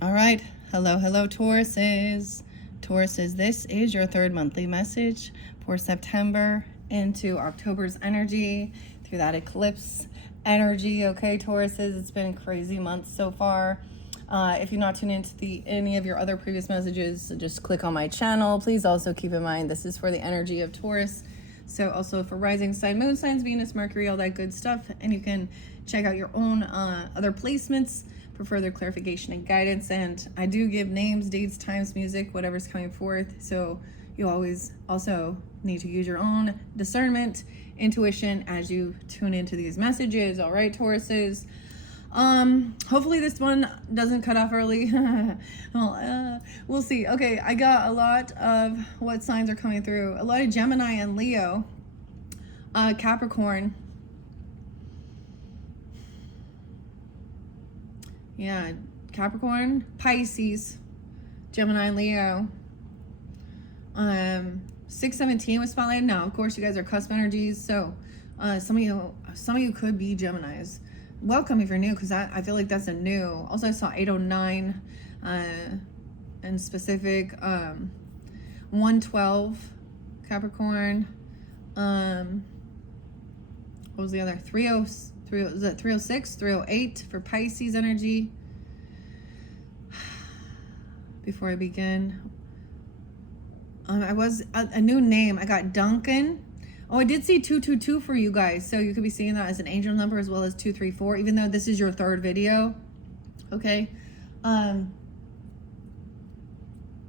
All right. Hello, Tauruses. Tauruses, this is your third monthly message for September into October's energy through that eclipse energy. Okay, Tauruses, it's been a crazy month so far. If you're not tuned into any of your other previous messages, just click on my channel. Please also keep in mind this is for the energy of Taurus. So also for rising sign, moon signs, Venus, Mercury, all that good stuff. And you can check out your own other placements for further clarification and guidance. And I do give names, dates, times, music, whatever's coming forth. So you always also need to use your own discernment, intuition as you tune into these messages. All right, Tauruses. Hopefully this one doesn't cut off early. Well, we'll see. Okay, I got a lot of what signs are coming through. A lot of Gemini and Leo. Capricorn. Yeah, Capricorn, Pisces, Gemini, Leo. 617 was spotlighted. Now, of course, you guys are cusp energies, so some of you could be Geminis. Welcome if you're new, because I feel like that's a new. Also, I saw 809 in specific. 112 Capricorn. What was the other? 306, 308 for Pisces energy. Before I begin, I was a new name. I got Duncan. Oh, I did see 222 for you guys, so you could be seeing that as an angel number as well as 234, even though this is your third video. Okay.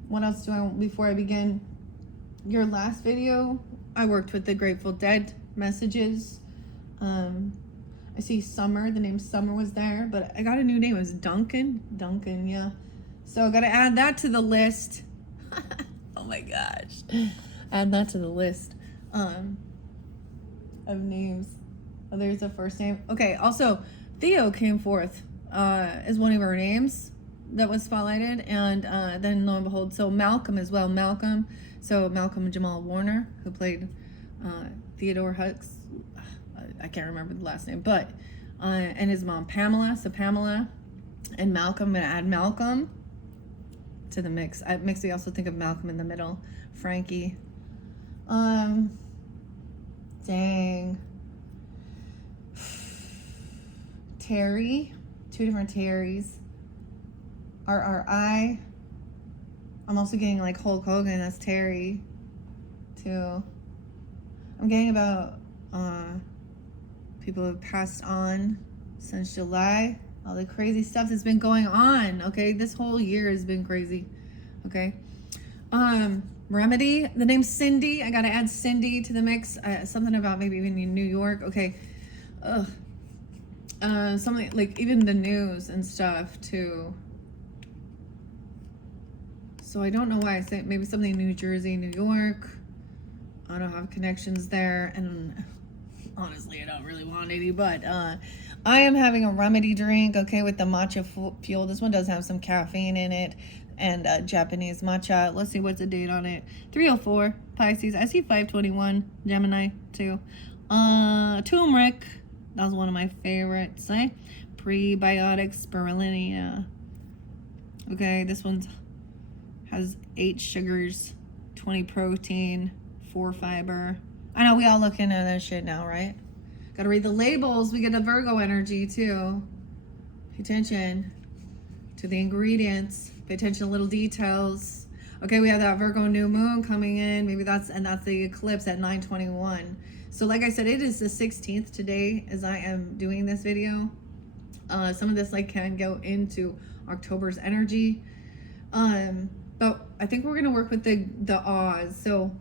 What else do I want before I begin? Your last video, I worked with the Grateful Dead messages. I see Summer. The name Summer was there, but I got a new name. It was Duncan. Duncan, yeah. So I got to add that to the list. Oh my gosh. Add that to the list of names. Oh, there's a first name. Okay, also, Theo came forth as one of our names that was spotlighted. And then lo and behold, so Malcolm as well. Malcolm Jamal Warner, who played Theodore Hux. I can't remember the last name, but and his mom Pamela. So Pamela and Malcolm. I'm gonna add Malcolm to the mix. It makes me also think of Malcolm in the Middle. Frankie. Dang. Terry. Two different Terrys. RRI. I'm also getting like Hulk Hogan. That's Terry too. I'm getting about people have passed on since July. All the crazy stuff that's been going on. Okay, this whole year has been crazy. Okay. Remedy. The name's Cindy. I gotta add Cindy to the mix. Something about maybe even in New York. Okay. Something like even the news and stuff too. So I don't know why I say maybe something in New Jersey, New York. I don't have connections there, and honestly, I don't really want any, but I am having a remedy drink, okay, with the matcha fuel. This one does have some caffeine in it, and Japanese matcha. Let's see what's the date on it. 304, Pisces. I see 521, Gemini, too. Turmeric. That was one of my favorites, eh? Prebiotics, spirulina. Okay, this one has 8 sugars, 20 protein, 4 fiber. I know we all looking at that shit now, right? Gotta read the labels. We get the Virgo energy too. Pay attention to the ingredients. Pay attention to little details. Okay, we have that Virgo new moon coming in. Maybe that's the eclipse at 9:21. So like I said, it is the 16th today as I am doing this video. Some of this can go into October's energy. But I think we're gonna work with the Oz. So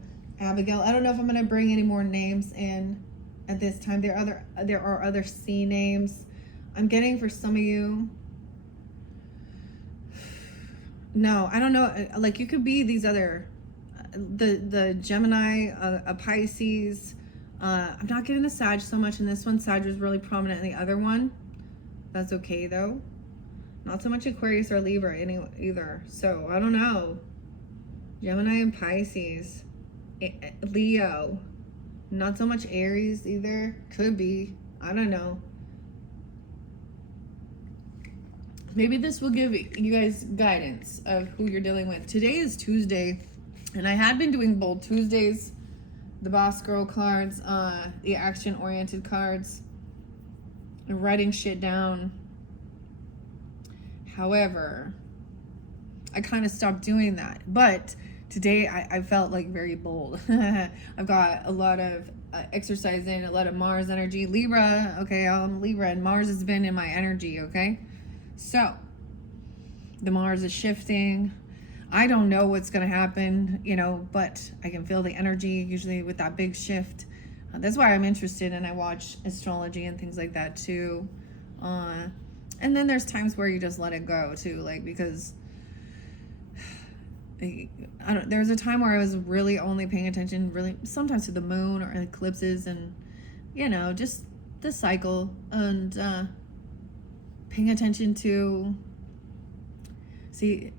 Abigail, I don't know if I'm gonna bring any more names in at this time. There are other C names I'm getting for some of you. No, I don't know. Like you could be these other, the Gemini, a Pisces. I'm not getting the Sag so much in this one. Sag was really prominent in the other one. That's okay though. Not so much Aquarius or Libra either. So I don't know. Gemini and Pisces. Leo. Not so much Aries either. Could be. I don't know. maybe this will give you guys guidance of who you're dealing with. Today is Tuesday, and I had been doing bold Tuesdays, the boss girl cards, the action-oriented cards, and writing shit down. However, I kind of stopped doing that. But today I felt like very bold. I've got a lot of exercise in, a lot of Mars energy. Libra, okay, I'm Libra, and Mars has been in my energy, okay? So, the Mars is shifting. I don't know what's going to happen, you know, but I can feel the energy usually with that big shift. That's why I'm interested, and I watch astrology and things like that too. And then there's times where you just let it go too, like, because there was a time where I was really only paying attention really sometimes to the moon or eclipses and, you know, just the cycle, and paying attention to, see,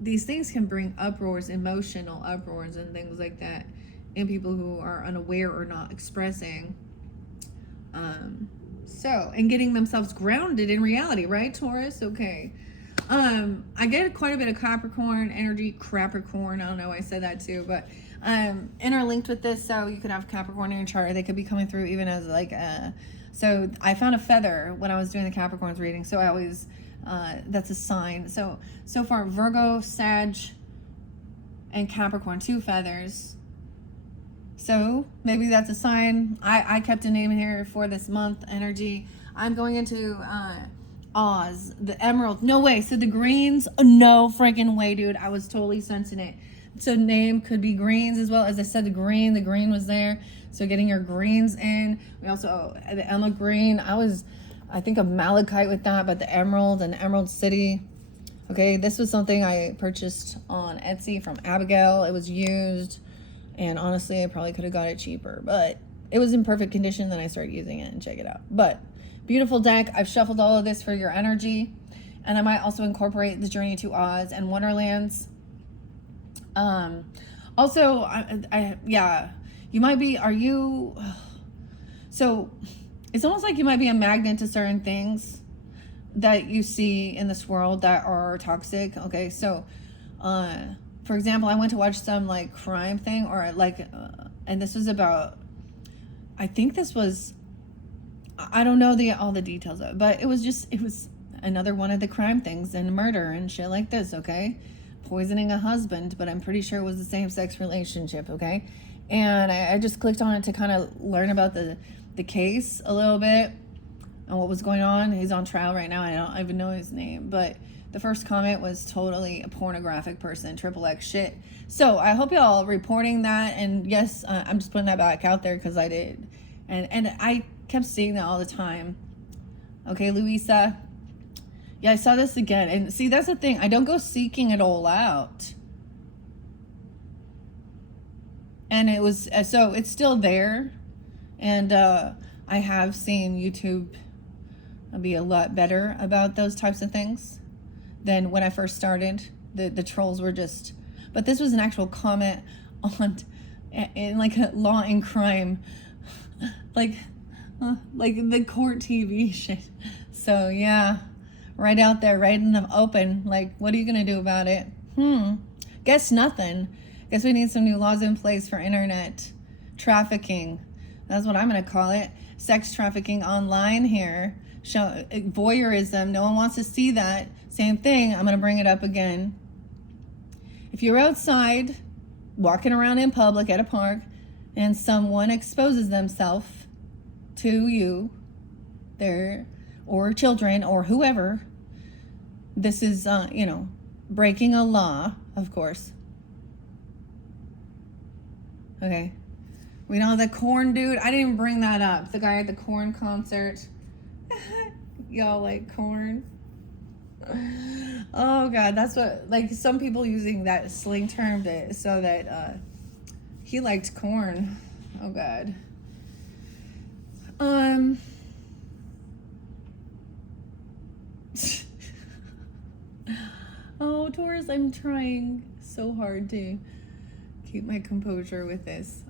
these things can bring uproars, emotional uproars and things like that in people who are unaware or not expressing. And getting themselves grounded in reality, right, Taurus? Okay. I get quite a bit of Capricorn energy, Capricorn, I don't know why I said that too, but interlinked with this, so you could have Capricorn in your chart. They could be coming through even as like so I found a feather when I was doing the Capricorns reading, so I always that's a sign. So far Virgo, Sag, and Capricorn, 2 feathers. So maybe that's a sign. I kept a name here for this month energy. I'm going into Oz, the emerald. No way. So the greens, no freaking way, dude. I was totally sensing it. So name could be greens as well. As I said, the green was there. So getting your greens in. We also, the emerald green. I think of malachite with that, but the emerald and Emerald City. Okay, this was something I purchased on Etsy from Abigail. It was used, and honestly, I probably could have got it cheaper, but it was in perfect condition. Then I started using it, and check it out. But beautiful deck. I've shuffled all of this for your energy, and I might also incorporate the Journey to Oz and Wonderlands. Also, yeah, you might be, so it's almost like you might be a magnet to certain things that you see in this world that are toxic. Okay, so, for example, I went to watch some like crime thing, or like, and this was about, I think this was, I don't know all the details of it, but it was another one of the crime things and murder and shit like this, okay? Poisoning a husband, but I'm pretty sure it was the same-sex relationship, okay? And I just clicked on it to kind of learn about the case a little bit and what was going on. He's on trial right now. I don't even know his name, but the first comment was totally a pornographic person, XXX shit. So I hope y'all reporting that, and yes, I'm just putting that back out there because I did. And I kept seeing that all the time. Okay, Louisa. Yeah, I saw this again. And see, that's the thing. I don't go seeking it all out. And it was, so it's still there. And I have seen YouTube be a lot better about those types of things than when I first started. The trolls were just, but this was an actual comment on, in like a law and crime, like the court TV shit. So yeah, right out there, right in the open. Like, what are you gonna do about it? Guess nothing. Guess we need some new laws in place for internet trafficking. That's what I'm gonna call it. Sex trafficking online here. Voyeurism. No one wants to see that. Same thing. I'm gonna bring it up again. If you're outside, walking around in public at a park, and someone exposes themselves to you, there, or children, or whoever, this is, breaking a law, of course. Okay. We know the corn dude. I didn't even bring that up. The guy at the corn concert. Y'all like corn? Oh God, that's what, like, some people using that slang term so that he liked corn. Oh God. Oh, Taurus, I'm trying so hard to keep my composure with this.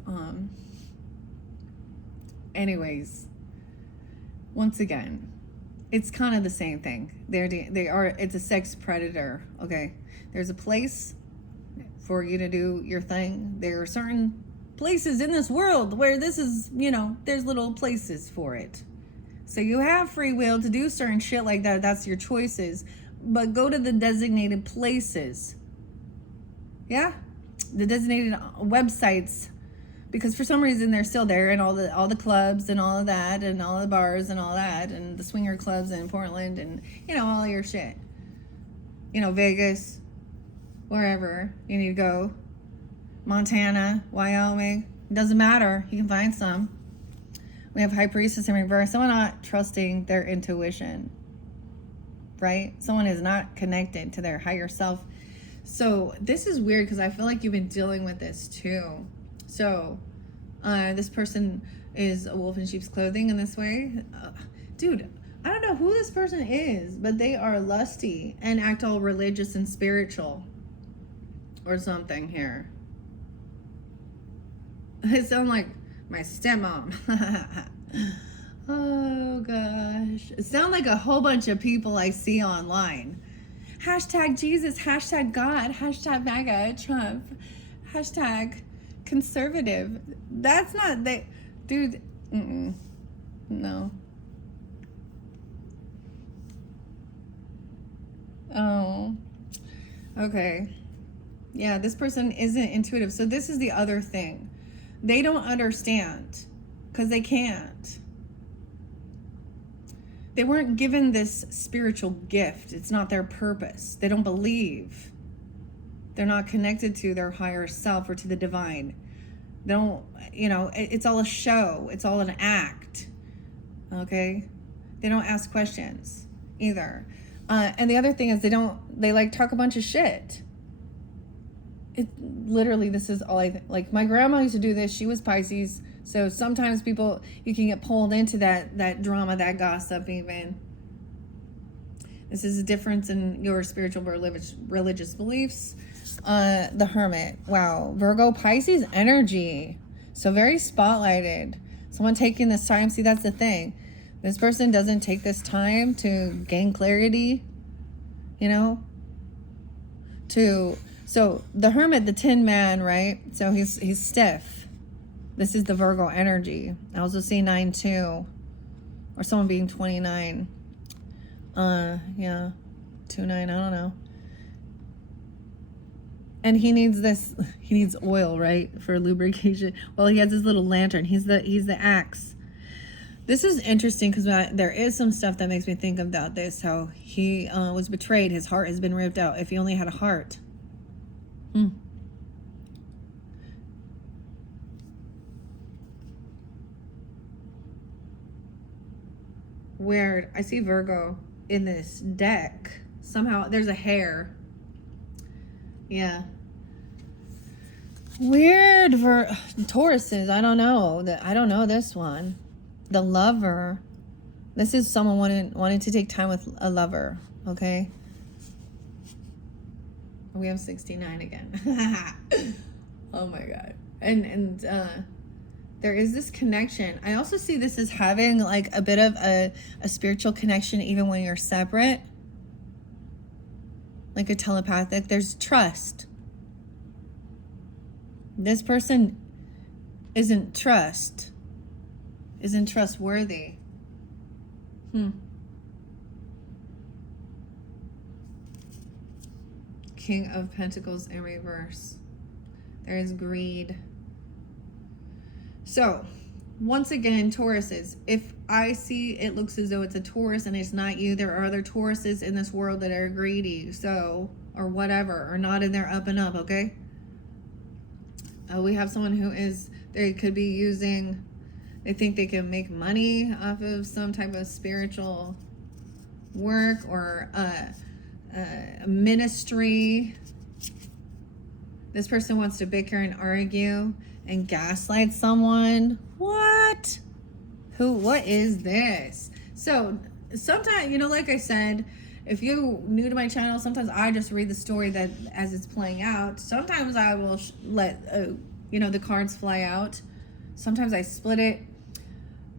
Anyways, once again, It's kind of the same thing. It's a sex predator, okay? There's a place for you to do your thing. There are certain places in this world where this is, there's little places for it. So you have free will to do certain shit like that. That's your choices. But go to the designated places. Yeah? The designated websites. Because for some reason they're still there, and all the clubs and all of that, and all the bars and all that, and the swinger clubs in Portland, and all your shit. Vegas, wherever you need to go, Montana, Wyoming, it doesn't matter. You can find some. We have High Priestess in reverse. Someone not trusting their intuition, right? Someone is not connected to their higher self. So this is weird because I feel like you've been dealing with this too. So this person is a wolf in sheep's clothing in this way. Dude, I don't know who this person is, but they are lusty and act all religious and spiritual or something here. It sounds like my stepmom. Oh gosh. It sounds like a whole bunch of people I see online. Hashtag Jesus, hashtag God, hashtag MAGA, Trump, hashtag conservative. That's not they, dude. No. Oh, okay. Yeah, this person isn't intuitive. So this is the other thing. They don't understand because they can't. They weren't given this spiritual gift. It's not their purpose. They don't believe. They're not connected to their higher self or to the divine. They don't, it's all a show. It's all an act. Okay? They don't ask questions either. And the other thing is they like talk a bunch of shit. It literally, this is all like my grandma used to do this. She was Pisces. So sometimes you can get pulled into that drama, that gossip even. This is a difference in your spiritual religious beliefs. The Hermit. Wow. Virgo, Pisces energy. So very spotlighted. Someone taking this time. See, that's the thing. This person doesn't take this time to gain clarity, So the Hermit, the Tin Man, right? So he's stiff. This is the Virgo energy. I also see 9-2, or someone being 29. Yeah, 2-9. I don't know. And he needs oil, right, for lubrication. Well, he has his little lantern. He's the axe. This is interesting because there is some stuff that makes me think about this. How he was betrayed. His heart has been ripped out. If he only had a heart. Weird. I see Virgo in this deck. Somehow there's a hair. Yeah. Weird Tauruses. I don't know this one. The Lover. This is someone wanting to take time with a lover. Okay. We have 69 again. Oh my god. And there is this connection. I also see this as having like a bit of a spiritual connection even when you're separate. Like a telepathic. There's trust. This person isn't trustworthy. King of Pentacles in reverse. There is greed. So, once again, Tauruses, if I see it looks as though it's a Taurus and it's not you, there are other Tauruses in this world that are greedy, or whatever, or not in their up and up, okay? We have someone who they could be using, they think they can make money off of some type of spiritual work or a ministry. This person wants to bicker and argue and gaslight someone. What is this? So sometimes, like I said, if you're new to my channel, sometimes I just read the story that as it's playing out. Sometimes I will let the cards fly out. Sometimes I split it,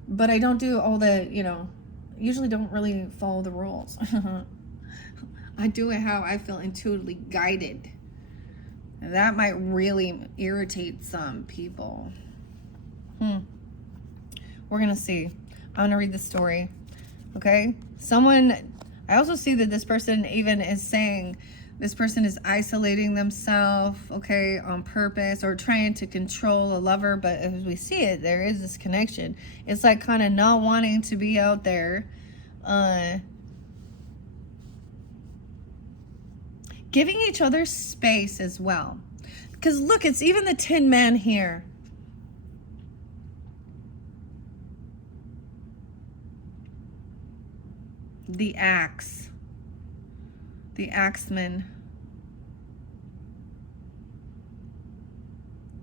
but I don't do all the usually don't really follow the rules. I do it how I feel intuitively guided. That might really irritate some people. We're going to see. I'm going to read the story. Okay? I also see that this person even is saying this person is isolating themselves, okay, on purpose, or trying to control a lover. But as we see it, there is this connection. It's like kind of not wanting to be out there. Giving each other space as well. Because look, it's even the Tin Man here. The axe. The axeman.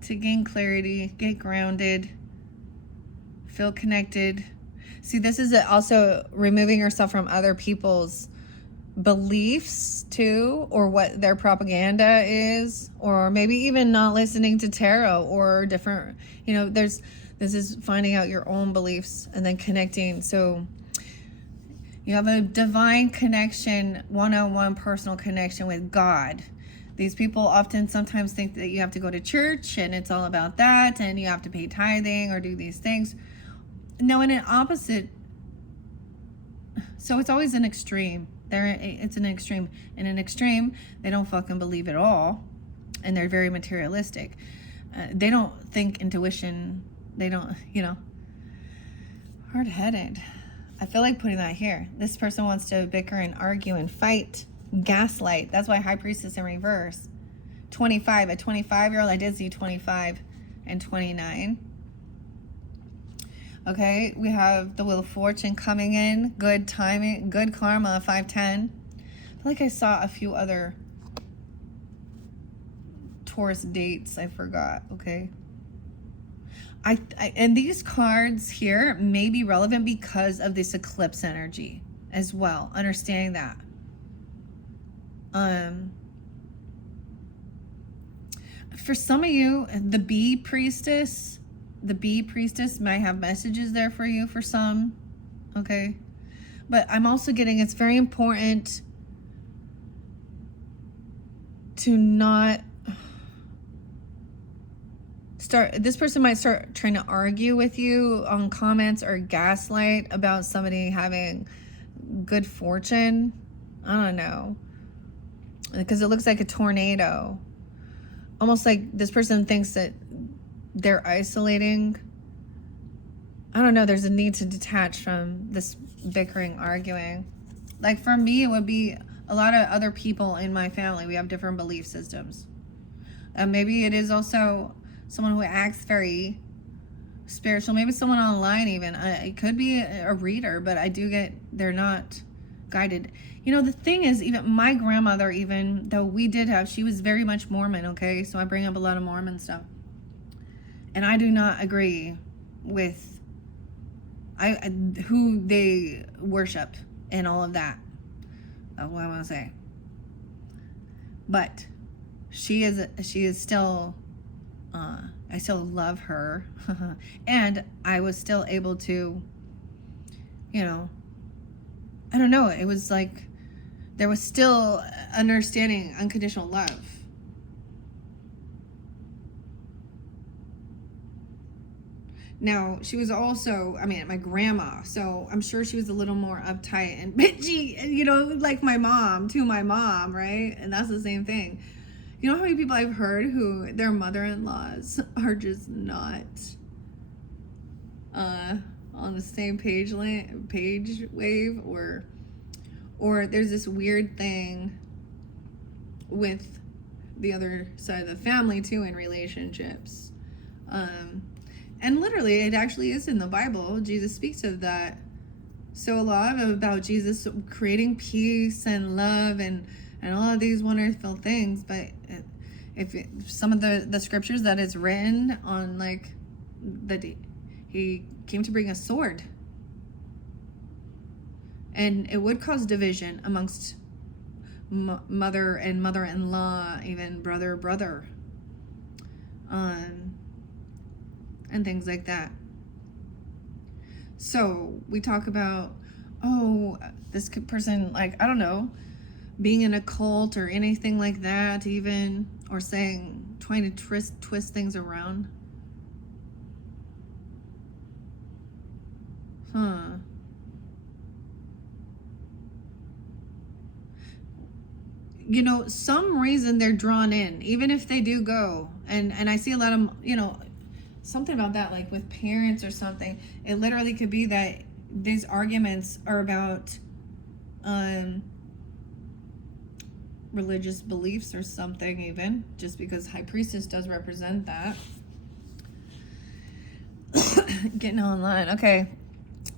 To gain clarity, get grounded, feel connected. See, this is also removing yourself from other people's beliefs too, or what their propaganda is, or maybe even not listening to tarot or different, this is finding out your own beliefs and then connecting. So you have a divine connection, one-on-one personal connection with God. These people often sometimes think that you have to go to church and it's all about that and you have to pay tithing or do these things. No, in an opposite. So it's always an extreme. It's an extreme. In an extreme, they don't fucking believe at all. And they're very materialistic. They don't think intuition. They don't, hard-headed. I feel like putting that here. This person wants to bicker and argue and fight. Gaslight. That's why High Priestess in reverse. 25. A 25-year-old. I did see 25 and 29. Okay, we have the Wheel of Fortune coming in. Good timing. Good karma. 510. I feel like I saw a few other Taurus dates. I forgot. Okay. And these cards here may be relevant because of this eclipse energy as well. Understanding that. For some of you, the bee priestess might have messages there for you for some. Okay. But I'm also getting it's very important to not this person might start trying to argue with you on comments or gaslight about somebody having good fortune. I don't know. Because it looks like a tornado. Almost like this person thinks that they're isolating. I don't know. There's a need to detach from this bickering, arguing. Like for me, it would be a lot of other people in my family. We have different belief systems. Maybe it is also someone who acts very spiritual, maybe someone online even. It could be a reader, but I do get they're not guided. The thing is, even my grandmother, even though she was very much Mormon, okay? So I bring up a lot of Mormon stuff. And I do not agree with who they worship and all of that. That's what I want to say. But she is still... I still love her. And I was still able to, I don't know. It was like there was still understanding unconditional love. Now, she was also, my grandma, so I'm sure she was a little more uptight and bitchy, like my mom, right? And that's the same thing. You know how many people I've heard who their mother-in-laws are just not on the same page wave, or there's this weird thing with the other side of the family too in relationships. And literally it actually is in the Bible. Jesus speaks of that. So a lot about Jesus creating peace and love and all of these wonderful things, but if some of the scriptures that is written on, like, that he came to bring a sword, and it would cause division amongst mother and mother-in-law, even brother, and things like that. So we talk about, oh, this person, like, I don't know, being in a cult or anything like that, even, or saying, trying to twist things around. Huh. You know, some reason they're drawn in, even if they do go. And I see a lot of, you know, something about that, like with parents or something. It literally could be that these arguments are about religious beliefs or something, even, just because High Priestess does represent that. Getting online. Okay.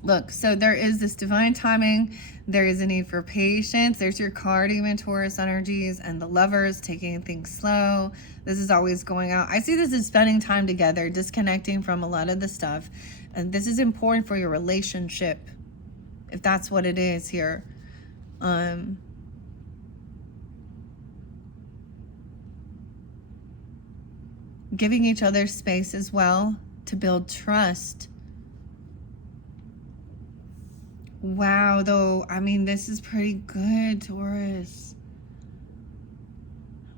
Look, so there is this divine timing. There is a need for patience. There's your card, even Taurus energies, and the Lovers, taking things slow. This is always going out. I see this as spending time together, disconnecting from a lot of the stuff. And this is important for your relationship, if that's what it is here. Giving each other space as well to build trust. Wow, though, I mean, this is pretty good, Taurus.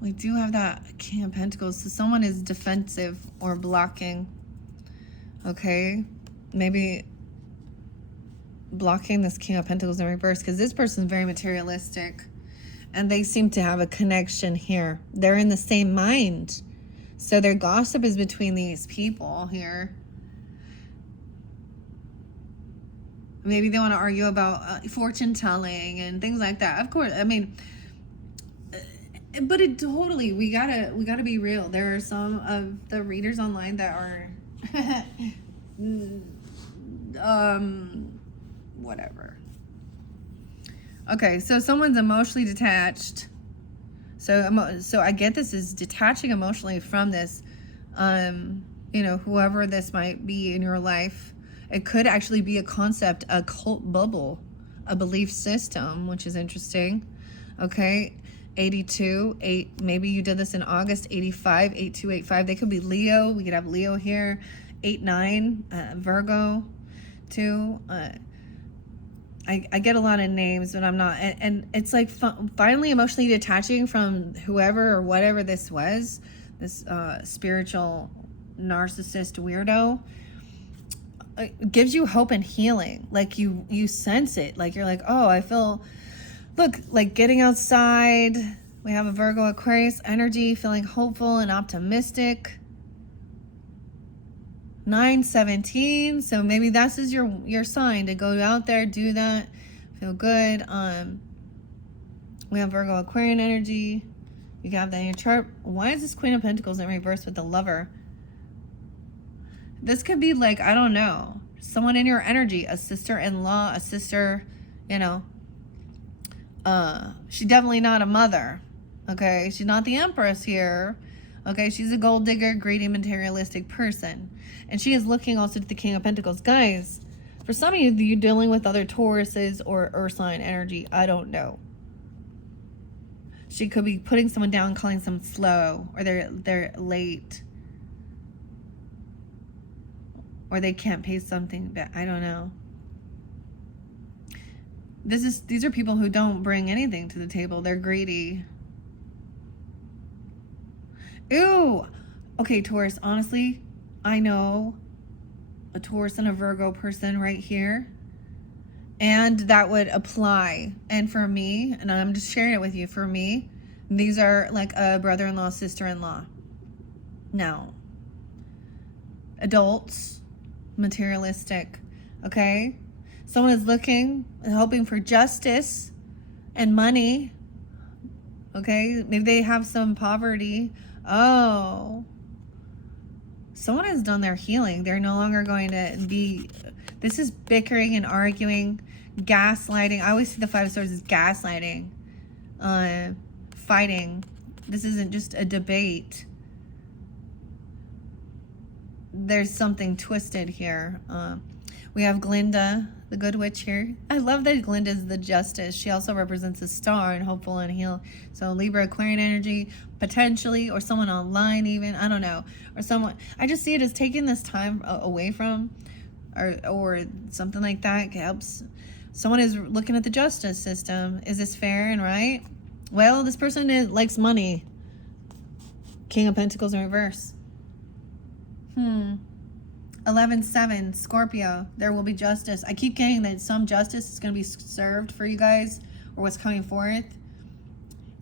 We do have that King of Pentacles. So someone is defensive or blocking. Okay? Maybe blocking this King of Pentacles in reverse, because this person is very materialistic. And they seem to have a connection here. They're in the same mind. So their gossip is between these people here. Maybe they want to argue about fortune telling and things like that. Of course, I mean, but it totally, we gotta be real. There are some of the readers online that are, whatever. Okay, so someone's emotionally detached. So I get this is detaching emotionally from this, you know, whoever this might be in your life. It could actually be a concept, a cult bubble, a belief system, which is interesting. Okay, 82, 8, maybe you did this in August, 85, 8285. They could be Leo. We could have Leo here. 89, Virgo, too. I get a lot of names, but I'm not. And it's like finally emotionally detaching from whoever or whatever this was, this spiritual narcissist weirdo. It gives you hope and healing. Like you sense it. Like you're like, oh, I feel, look, like getting outside. We have a Virgo Aquarius energy, feeling hopeful and optimistic. 9/17. So maybe this is your sign to go out there, do that, feel good. We have Virgo Aquarian energy. You have that in your chart. Why is this Queen of Pentacles in reverse with the Lover? This could be like, I don't know, someone in your energy, a sister-in-law, a sister, you know. She's definitely not a mother, okay? She's not the Empress here, okay? She's a gold digger, greedy, materialistic person. And she is looking also to the King of Pentacles. Guys, for some of you dealing with other Tauruses or Earth sign energy, I don't know. She could be putting someone down, calling someone slow, or they're late. Or they can't pay something back. I don't know. These are people who don't bring anything to the table. They're greedy. Ew. Okay, Taurus, honestly, I know a Taurus and a Virgo person right here. And that would apply. And for me, and I'm just sharing it with you, for me, these are like a brother-in-law, sister-in-law. No. Adults. Materialistic, okay? Someone is looking and hoping for justice and money, okay? Maybe they have some poverty. Oh, someone has done their healing. They're no longer going to be, this is bickering and arguing, gaslighting. I always see the Five of Swords as gaslighting, fighting. This isn't just a debate. There's something twisted here. We have Glinda, the good witch here. I love that Glinda is the justice. She also represents a star and hopeful and heal. So Libra, Aquarian energy, potentially, or someone online even. I don't know. Or someone, I just see it as taking this time away from, or something like that. It helps Someone is looking at the justice system. Is this fair and right? Well, this person likes money. King of Pentacles in reverse. 11-7, Scorpio. There will be justice. I keep getting that some justice is going to be served for you guys, or what's coming forth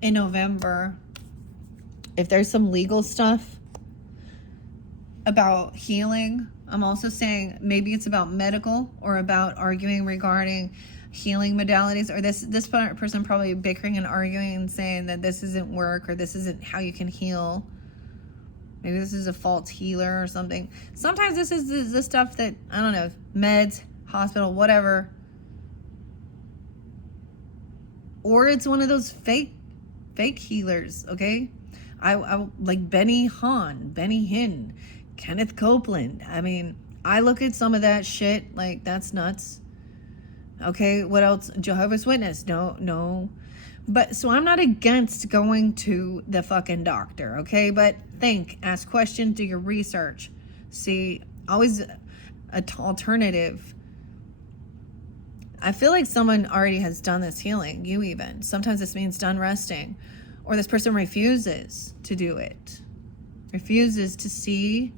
in November. If there's some legal stuff about healing, I'm also saying maybe it's about medical or about arguing regarding healing modalities, or this person probably bickering and arguing and saying that this isn't work or this isn't how you can heal. Maybe this is a false healer or something. Sometimes this is the stuff that, I don't know, meds, hospital, whatever. Or it's one of those fake healers, okay? I like Benny Hinn, Kenneth Copeland. I mean, I look at some of that shit, like, that's nuts. Okay, what else? Jehovah's Witness. No. But, so I'm not against going to the fucking doctor, okay? But think, ask questions, do your research. See, always an alternative. I feel like someone already has done this healing, you even. Sometimes this means done resting. Or this person refuses to do it. Refuses to see.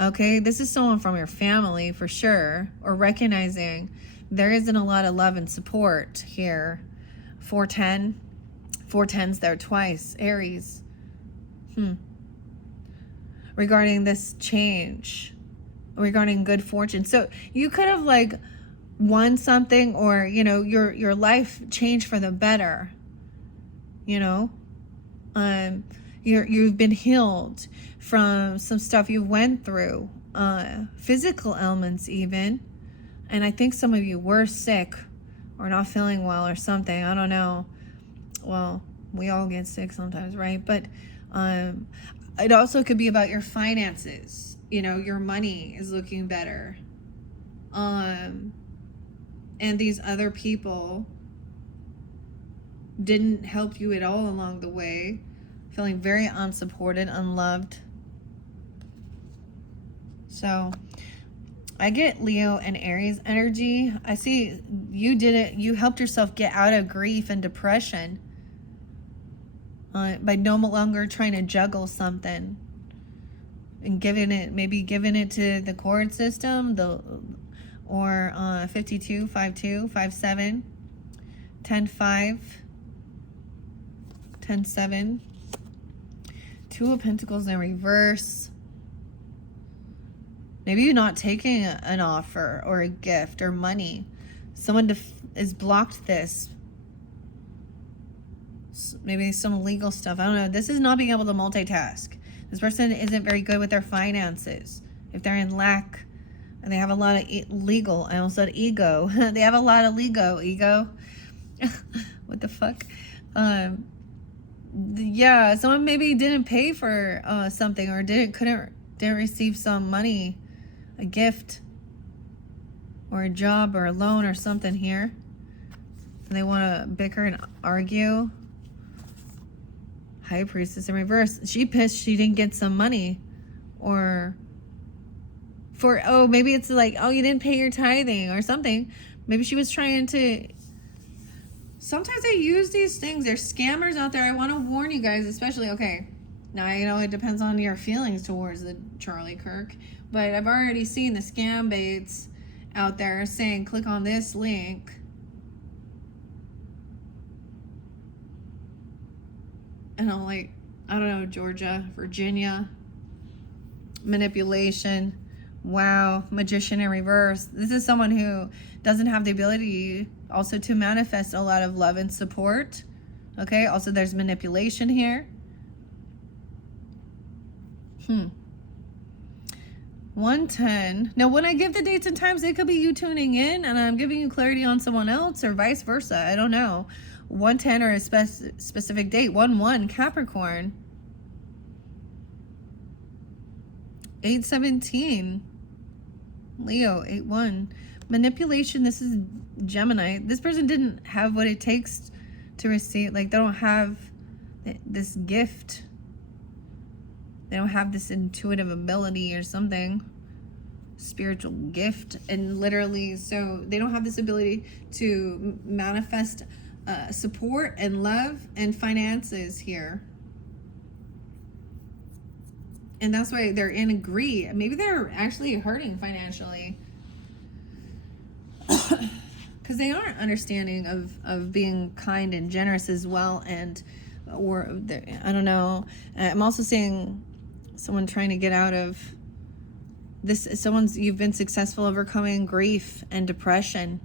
Okay, this is someone from your family for sure. Or recognizing there isn't a lot of love and support here. 410. 410's there twice. Aries. Regarding this change. Regarding good fortune. So you could have like won something, or, you know, your life changed for the better. You know? You've been healed from some stuff you went through. Physical ailments even. And I think some of you were sick or not feeling well or something. I don't know. Well, we all get sick sometimes, right? But it also could be about your finances. You know, your money is looking better. And these other people didn't help you at all along the way. Feeling very unsupported, unloved. So I get Leo and Aries energy. I see you did it. You helped yourself get out of grief and depression by no longer trying to juggle something and giving it to the court system, or 52, 52, 57, 10-5, 10-7, 2 of Pentacles in reverse. Maybe you're not taking an offer or a gift or money. Someone is blocked this. Maybe some legal stuff. I don't know. This is not being able to multitask. This person isn't very good with their finances. If they're in lack and they have a lot of legal, I almost said ego. They have a lot of ego. What the fuck? Yeah, someone maybe didn't pay for something, or didn't receive some money, a gift, or a job, or a loan, or something here, and they want to bicker and argue. High Priestess in reverse. She pissed she didn't get some money, or maybe it's like, oh, you didn't pay your tithing or something. Maybe she was trying to. Sometimes they use these things. There's scammers out there. I want to warn you guys, especially. Okay, now I know it depends on your feelings towards the Charlie Kirk, but I've already seen the scam baits out there saying, click on this link. And I'm like, I don't know, Georgia, Virginia, manipulation. Wow, Magician in reverse. This is someone who doesn't have the ability also to manifest a lot of love and support. Okay, also there's manipulation here. 110. Now, when I give the dates and times, it could be you tuning in and I'm giving you clarity on someone else, or vice versa. I don't know. 110 or a specific date. 1-1, Capricorn. 8-17, Leo. 8-1, manipulation. This is Gemini. This person didn't have what it takes to receive. Like, they don't have this gift. They don't have this intuitive ability or something. spiritual gift, and literally, so they don't have this ability to manifest support and love and finances here. And that's why they're in greed. Maybe they're actually hurting financially. Because they aren't understanding of being kind and generous as well. And, or, I don't know. I'm also seeing someone trying to get out of this. You've been successful overcoming grief and depression.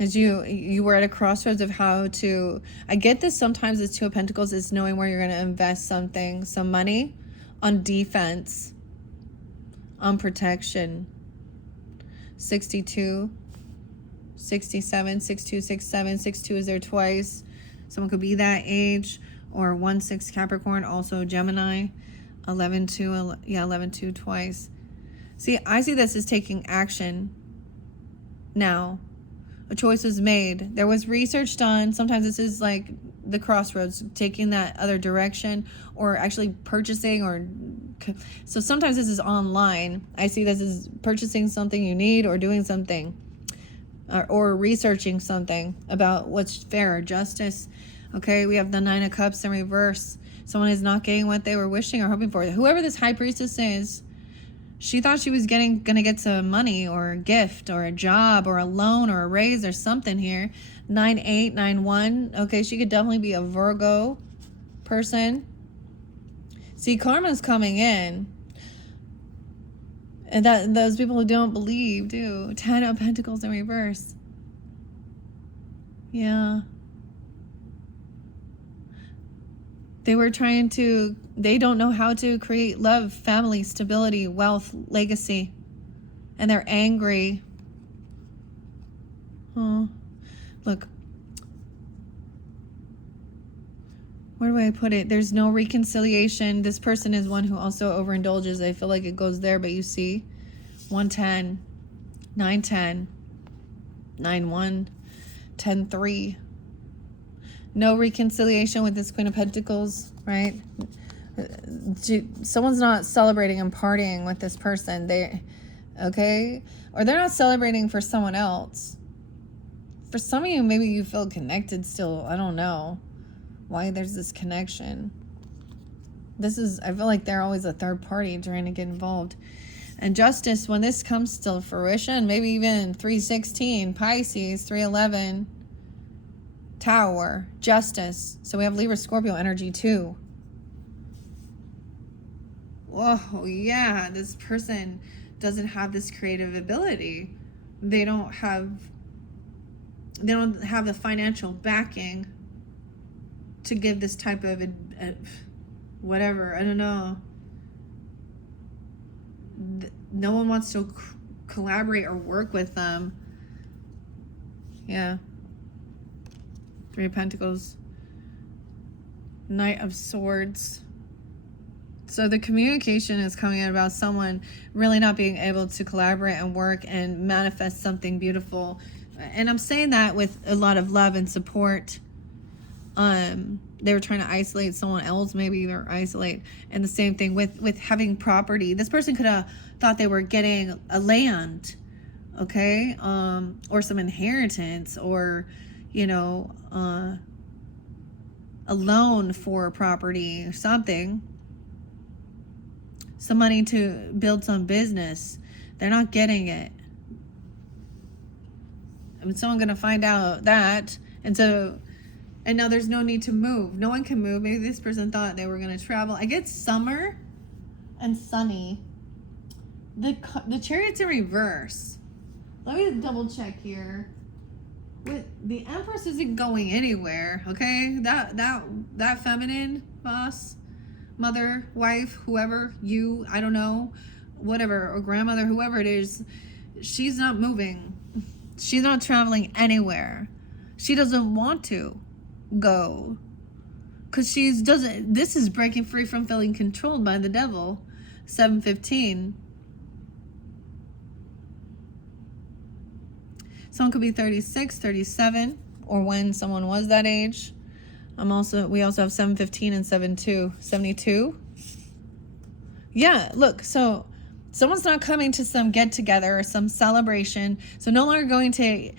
As you were at a crossroads of how to, I get this sometimes as Two of Pentacles is knowing where you're going to invest some money on defense, on protection. 62, 67, 62, 67, 62 is there twice. Someone could be that age, or 1-6 Capricorn, also Gemini. 11-2, 11-2 twice. See, I see this as taking action now. A choice was made. There was research done. Sometimes this is like the crossroads, taking that other direction, or actually purchasing, or so sometimes this is online. I see this as purchasing something you need, or doing something, or researching something about what's fair or justice. Okay, we have the 9 of Cups in reverse. Someone is not getting what they were wishing or hoping for. Whoever this High Priestess is, she thought she was gonna get some money or a gift or a job or a loan or a raise or something here. 9-8, 9-1. Okay, she could definitely be a Virgo person. See, karma's coming in. And that those people who don't believe do. 10 of Pentacles in reverse. Yeah. They don't know how to create love, family, stability, wealth, legacy. And they're angry. Oh, look. Where do I put it? There's no reconciliation. This person is one who also overindulges. I feel like it goes there, but you see. 110, 9-10, 9-1, 10-3. No reconciliation with this Queen of Pentacles, right? Someone's not celebrating and partying with this person. Okay? Or they're not celebrating for someone else. For some of you, maybe you feel connected still. I don't know why there's this connection. I feel like they're always a third party trying to get involved. And justice, when this comes to fruition, maybe even 316, Pisces, 311, Tower, justice. So we have Libra, Scorpio energy too. Whoa, yeah, this person doesn't have this creative ability. They don't have the financial backing to give this type of whatever, I don't know. No one wants to collaborate or work with them. Yeah. 3 of Pentacles. Knight of Swords. So the communication is coming in about someone really not being able to collaborate and work and manifest something beautiful. And I'm saying that with a lot of love and support. They were trying to isolate someone else, maybe, or isolate. And the same thing with having property. This person could have thought they were getting a land, okay? Or some inheritance, or, a loan for property or something. Some money to build some business. They're not getting it. I mean, someone's going to find out that. And now there's no need to move. No one can move. Maybe this person thought they were going to travel. I get summer and sunny. The Chariot's in reverse. Let me double check here. The Empress isn't going anywhere, okay? That feminine boss, mother, wife, whoever, I don't know, whatever, or grandmother, whoever it is, she's not moving. She's not traveling anywhere. She doesn't want to go, because this is breaking free from feeling controlled by the devil. 7:15. Someone could be 36, 37, or when someone was that age. We also have 7:15 and 72. Yeah, look, so someone's not coming to some get together or some celebration. So no longer going to,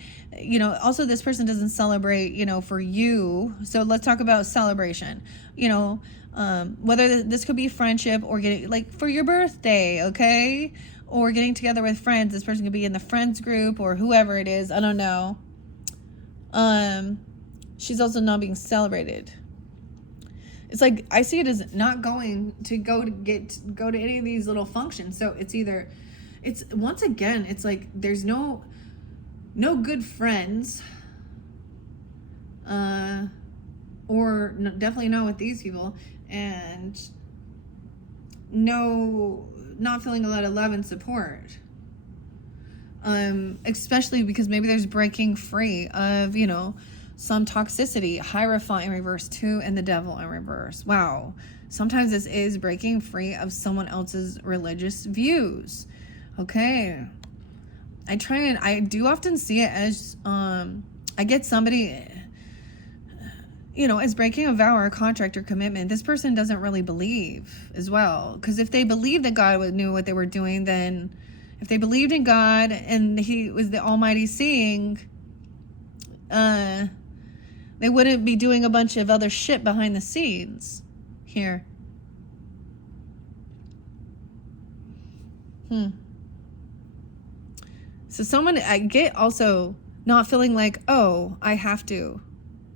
also this person doesn't celebrate, for you. So let's talk about celebration, whether this could be friendship or getting like for your birthday, okay? Or getting together with friends. This person could be in the friends group or whoever it is. I don't know. She's also not being celebrated. It's like I see it as not going to go to any of these little functions. So it's once again, it's like there's no good friends, or definitely not with these people, and not feeling a lot of love and support. Especially because maybe there's breaking free of, some toxicity, Hierophant in reverse too, and the devil in reverse. Wow. Sometimes this is breaking free of someone else's religious views. Okay. I do often see it as, I get somebody, as breaking a vow or a contract or commitment. This person doesn't really believe as well. Because if they believed that God knew what they were doing, then if they believed in God and he was the almighty seeing, they wouldn't be doing a bunch of other shit behind the scenes here. So someone, I get also not feeling like, oh, I have to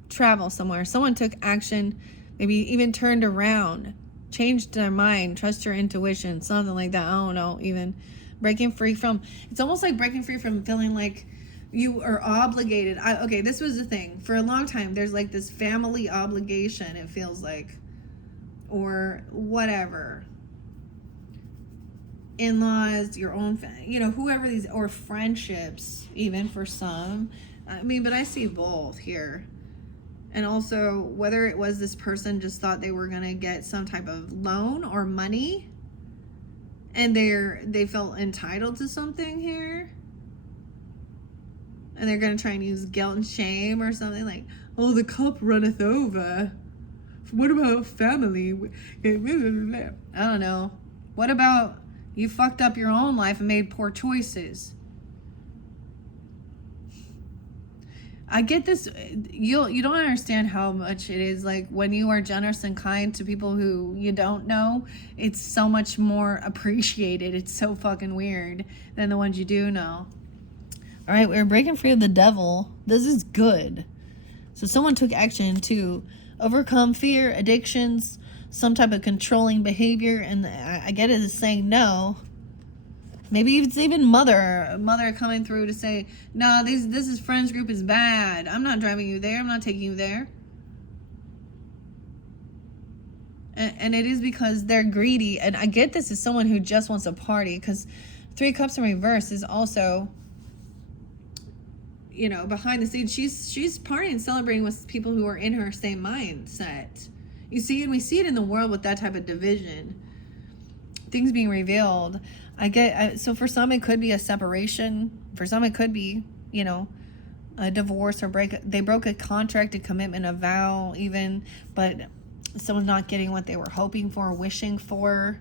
travel somewhere. Someone took action, maybe even turned around, changed their mind, trust your intuition, something like that. I don't know, even breaking free from, it's almost like breaking free from feeling like you are obligated. Okay, this was the thing. For a long time, there's like this family obligation, it feels like, or whatever. In-laws, your own, whoever these, or friendships, even for some. But I see both here. And also, whether it was this person just thought they were going to get some type of loan or money, and they felt entitled to something here, and they're going to try and use guilt and shame or something like, oh, the cup runneth over. What about family? I don't know. What about you fucked up your own life and made poor choices? I get this. You don't understand how much it is like when you are generous and kind to people who you don't know, it's so much more appreciated. It's so fucking weird than the ones you do know. All right, we're breaking free of the devil. This is good. So someone took action to overcome fear, addictions, some type of controlling behavior, and I get it as saying no. Maybe it's even mother coming through to say, no, this friends group is bad. I'm not driving you there. I'm not taking you there. And it is because they're greedy. And I get this as someone who just wants a party, because 3 Cups in reverse is also, behind the scenes. She's partying, celebrating with people who are in her same mindset. You see, and we see it in the world with that type of division. Things being revealed. So for some it could be a separation. For some it could be, a divorce or they broke a contract, a commitment, a vow even, but someone's not getting what they were hoping for, wishing for.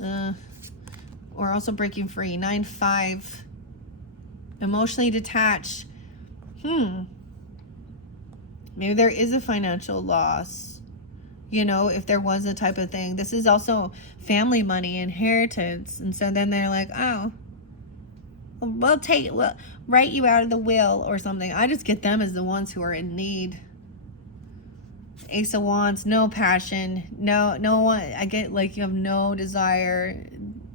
Or also breaking free. 9-5. Emotionally detached. Maybe there is a financial loss. If there was a type of thing. This is also family money, inheritance. And so then they're like, oh, we'll write you out of the will or something. I just get them as the ones who are in need. Ace of Wands, no passion. No, I get like you have no desire.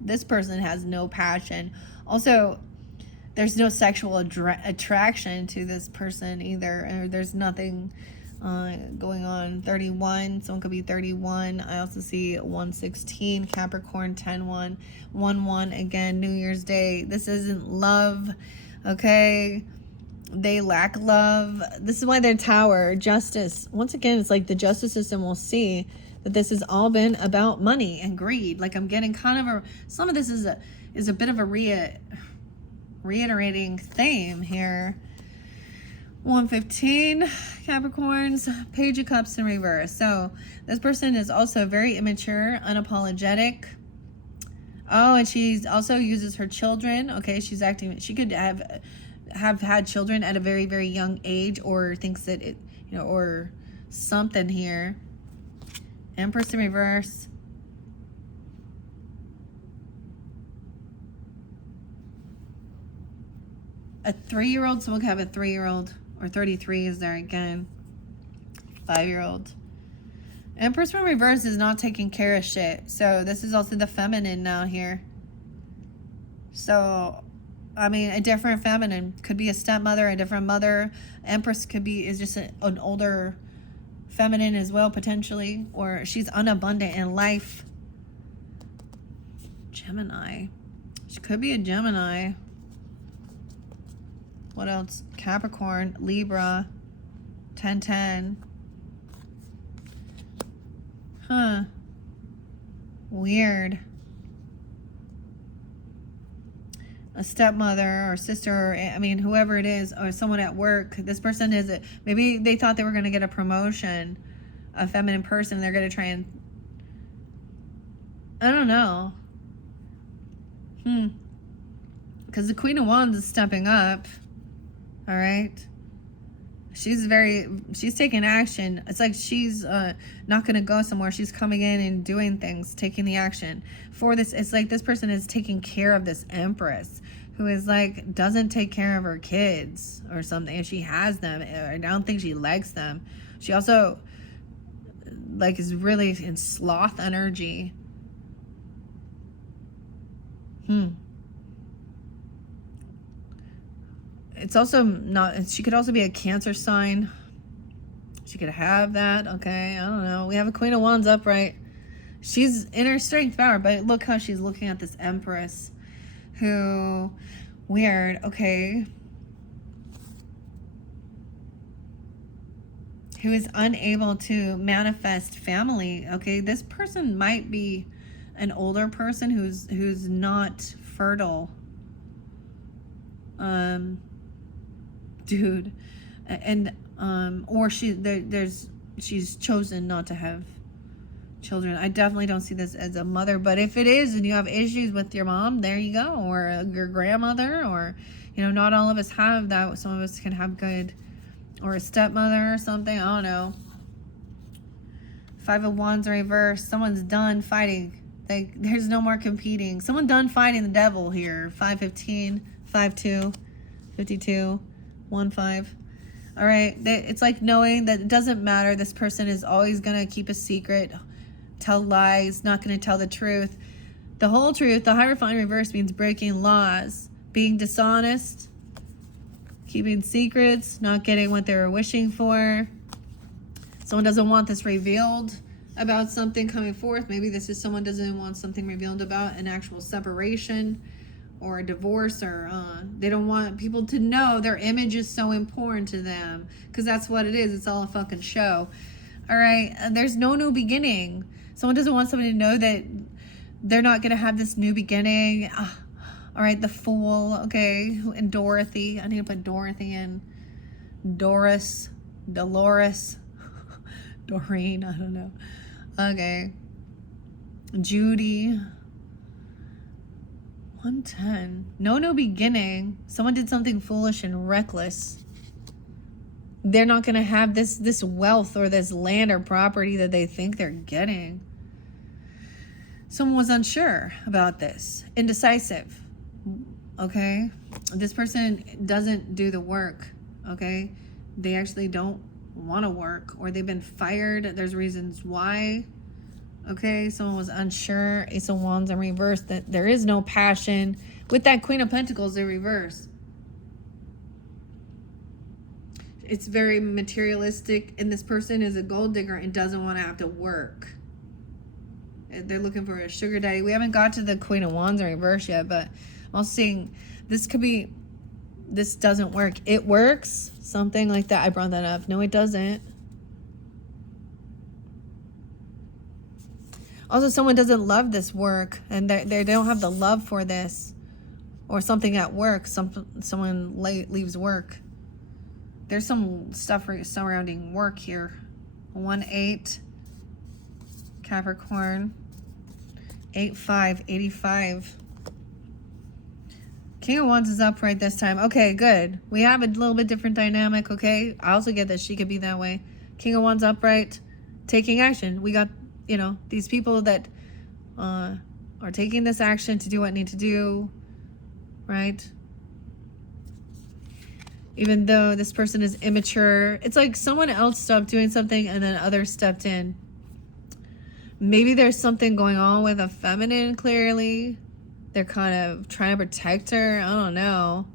This person has no passion. Also, there's no sexual attraction to this person either. Or there's nothing going on. 31, someone could be 31. I also see 116, Capricorn, 10-1, 1-1 again, New Year's Day. This isn't love, okay? They lack love. This is why they're Tower. Justice. Once again, it's like the justice system will see that this has all been about money and greed. Like I'm getting kind of some of this is a bit of a reiterating theme here. 115, Capricorns, Page of Cups in reverse. So this person is also very immature, unapologetic. Oh, and she also uses her children. Okay, she's acting, she could have had children at a very, very young age, or thinks that it, you know, or something here. Empress in reverse. A 3-year-old, someone could have a 3-year-old, or 33 is there again. 5-year-old. Empress in reverse is not taking care of shit. So this is also the feminine now here. So, I mean, a different feminine. Could be a stepmother, a different mother. Empress is just an older feminine as well, potentially. Or she's unabundant in life. Gemini. She could be a Gemini. What else? Capricorn, Libra, 10-10. Huh. Weird. A stepmother or sister, or, I mean, whoever it is, or someone at work. This person is, maybe they thought they were going to get a promotion, a feminine person. They're going to try and, I don't know. Because the Queen of Wands is stepping up. All right. She's taking action. It's like she's not going to go somewhere. She's coming in and doing things, taking the action for this. It's like this person is taking care of this Empress who is like, doesn't take care of her kids or something. If she has them, I don't think she likes them. She also like is really in sloth energy. It's also not, she could also be a Cancer sign. She could have that. Okay, I don't know. We have a Queen of Wands upright. She's in her strength power, but look how she's looking at this Empress who, weird, okay, who is unable to manifest family. Okay, this person might be an older person who's not fertile. Dude, and or she's chosen not to have children. I definitely don't see this as a mother, but if it is and you have issues with your mom, there you go, or your grandmother, or you know, not all of us have that. Some of us can have good, or a stepmother or something. I don't know. 5 of Wands reverse. Someone's done fighting. There's no more competing. Someone done fighting the devil here. 5-15, 5-2, 52. 1-5. All right. It's like knowing that it doesn't matter. This person is always going to keep a secret, tell lies, not going to tell the truth. The whole truth. The Hierophant reverse means breaking laws, being dishonest, keeping secrets, not getting what they were wishing for. Someone doesn't want this revealed about something coming forth. Maybe this is someone doesn't want something revealed about an actual separation or a divorce, or they don't want people to know their image is so important to them, because that's what it is. It's all a fucking show. All right. And there's no new beginning. Someone doesn't want somebody to know that they're not going to have this new beginning. All right. The Fool. Okay. And Dorothy. I need to put Dorothy in. Doris. Dolores. Doreen. I don't know. Okay. Judy. 110. No beginning. Someone did something foolish and reckless. They're not going to have this wealth or this land or property that they think they're getting. Someone was unsure about this. Indecisive. Okay? This person doesn't do the work. Okay? They actually don't want to work, or they've been fired. There's reasons why. Okay, someone was unsure. Ace of Wands in reverse. That there is no passion. With that Queen of Pentacles in reverse. It's very materialistic. And this person is a gold digger and doesn't want to have to work. They're looking for a sugar daddy. We haven't got to the Queen of Wands in reverse yet. But I'm also seeing this could be, this doesn't work. It works. Something like that. I brought that up. No, it doesn't. Also, someone doesn't love this work, and they don't have the love for this, or something at work. Someone leaves work. There's some stuff surrounding work here. 1-8, Capricorn. 8-5, 85. King of Wands is upright this time. Okay, good. We have a little bit different dynamic, okay? I also get that she could be that way. King of Wands upright, taking action. We got, you know, these people that are taking this action to do what need to do, right? Even though this person is immature, it's like someone else stopped doing something and then others stepped in. Maybe there's something going on with a feminine, clearly. They're kind of trying to protect her. I don't know.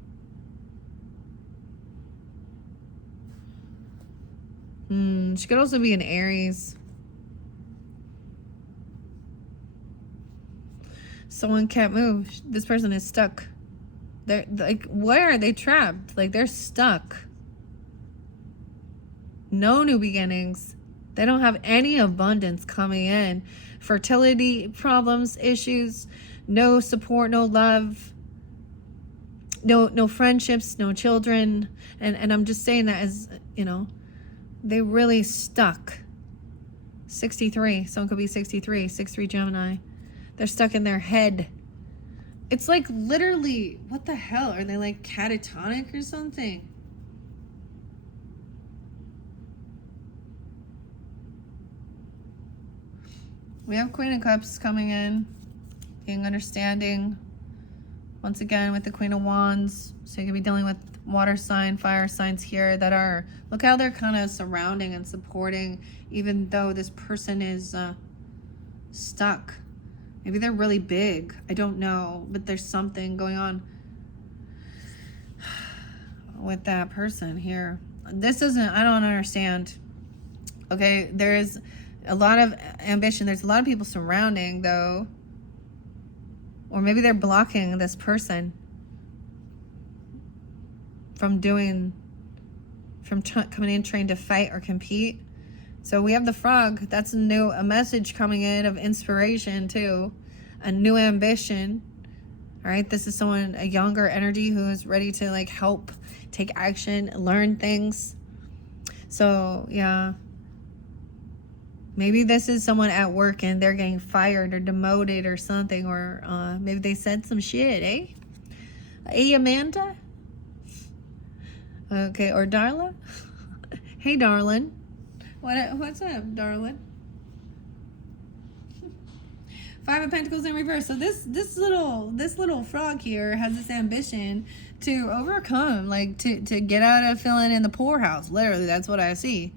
She could also be an Aries. Someone can't move. This person is stuck. They're like, where are they trapped? Like, they're stuck. No new beginnings. They don't have any abundance coming in. Fertility problems, issues, no support, no love, no friendships, no children. And I'm just saying that as, you know, they really stuck. 63. Someone could be 63. 6-3 Gemini. They're stuck in their head. It's like literally, what the hell? Are they like catatonic or something? We have Queen of Cups coming in, being understanding. Once again, with the Queen of Wands. So you could be dealing with water sign, fire signs here that are, look how they're kind of surrounding and supporting, even though this person is stuck. Maybe they're really big. I don't know, but there's something going on with that person here. This isn't, I don't understand. Okay, there's a lot of ambition. There's a lot of people surrounding, though. Or maybe they're blocking this person from coming in trying to fight or compete. So we have the Frog. That's a message coming in of inspiration too. A new ambition. All right, this is someone, a younger energy who is ready to like help, take action, learn things. So yeah. Maybe this is someone at work and they're getting fired or demoted or something, or maybe they said some shit, eh? Hey, Amanda? Okay, or Darla? Hey, darling. What's up, darling? 5 of Pentacles in reverse. So this little frog here has this ambition to overcome, like to get out of feeling in the poorhouse. Literally, that's what I see.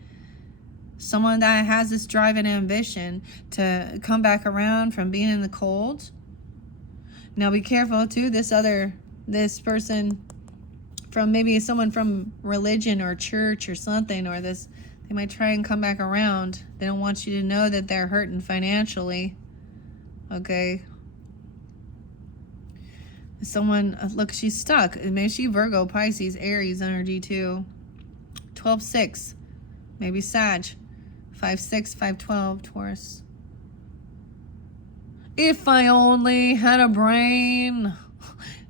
Someone that has this drive and ambition to come back around from being in the cold. Now be careful too, this person from maybe someone from religion or church or something, or this, they might try and come back around. They don't want you to know that they're hurting financially. Okay. Someone, look, she's stuck. Maybe she Virgo, Pisces, Aries energy too. 12-6. Maybe Sag. 5-6, 5-12, Taurus. If I only had a brain.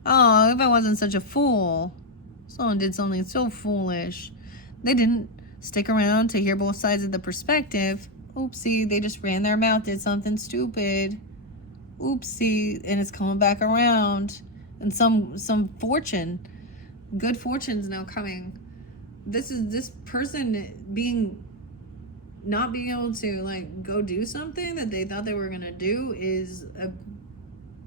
Oh, if I wasn't such a fool. Someone did something so foolish. They didn't stick around to hear both sides of the perspective. Oopsie, they just ran their mouth, did something stupid. Oopsie, and it's coming back around. And some fortune, good fortune's now coming. This person not being able to like go do something that they thought they were gonna do is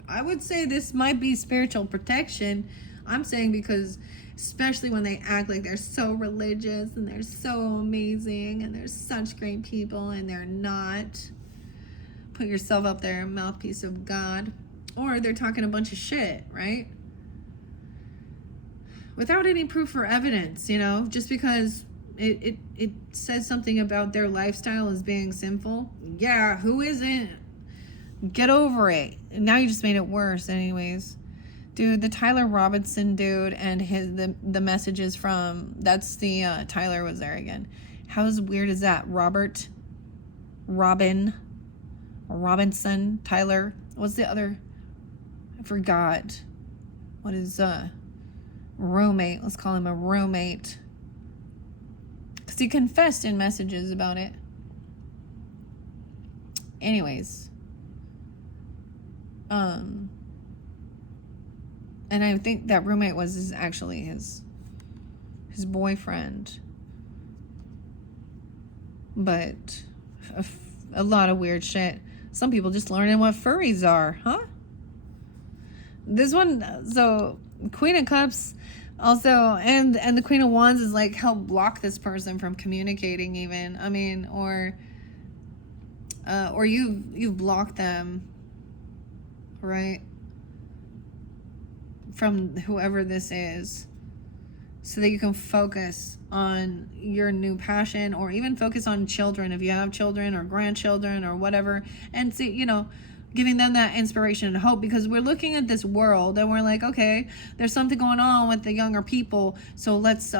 I would say this might be spiritual protection. I'm saying because especially when they act like they're so religious and they're so amazing and they're such great people and they're not. Put yourself up there, mouthpiece of God. Or they're talking a bunch of shit, right? Without any proof or evidence, you know, just because it says something about their lifestyle as being sinful. Yeah, who isn't? Get over it. And now you just made it worse anyways. Dude, the Tyler Robinson dude and the messages from, that's the Tyler was there again. How weird is that? Robinson, Tyler. What's the other? I forgot. What is roommate? Let's call him a roommate. because he confessed in messages about it. Anyways, and I think that roommate was actually his boyfriend. But a lot of weird shit. Some people just learning what furries are, huh? This one, so Queen of Cups also, and the Queen of Wands is like help block this person from communicating even. I mean, or you've blocked them, right? From whoever this is, so that you can focus on your new passion, or even focus on children if you have children or grandchildren or whatever, and see, you know, giving them that inspiration and hope, because we're looking at this world and we're like, okay, there's something going on with the younger people, so let's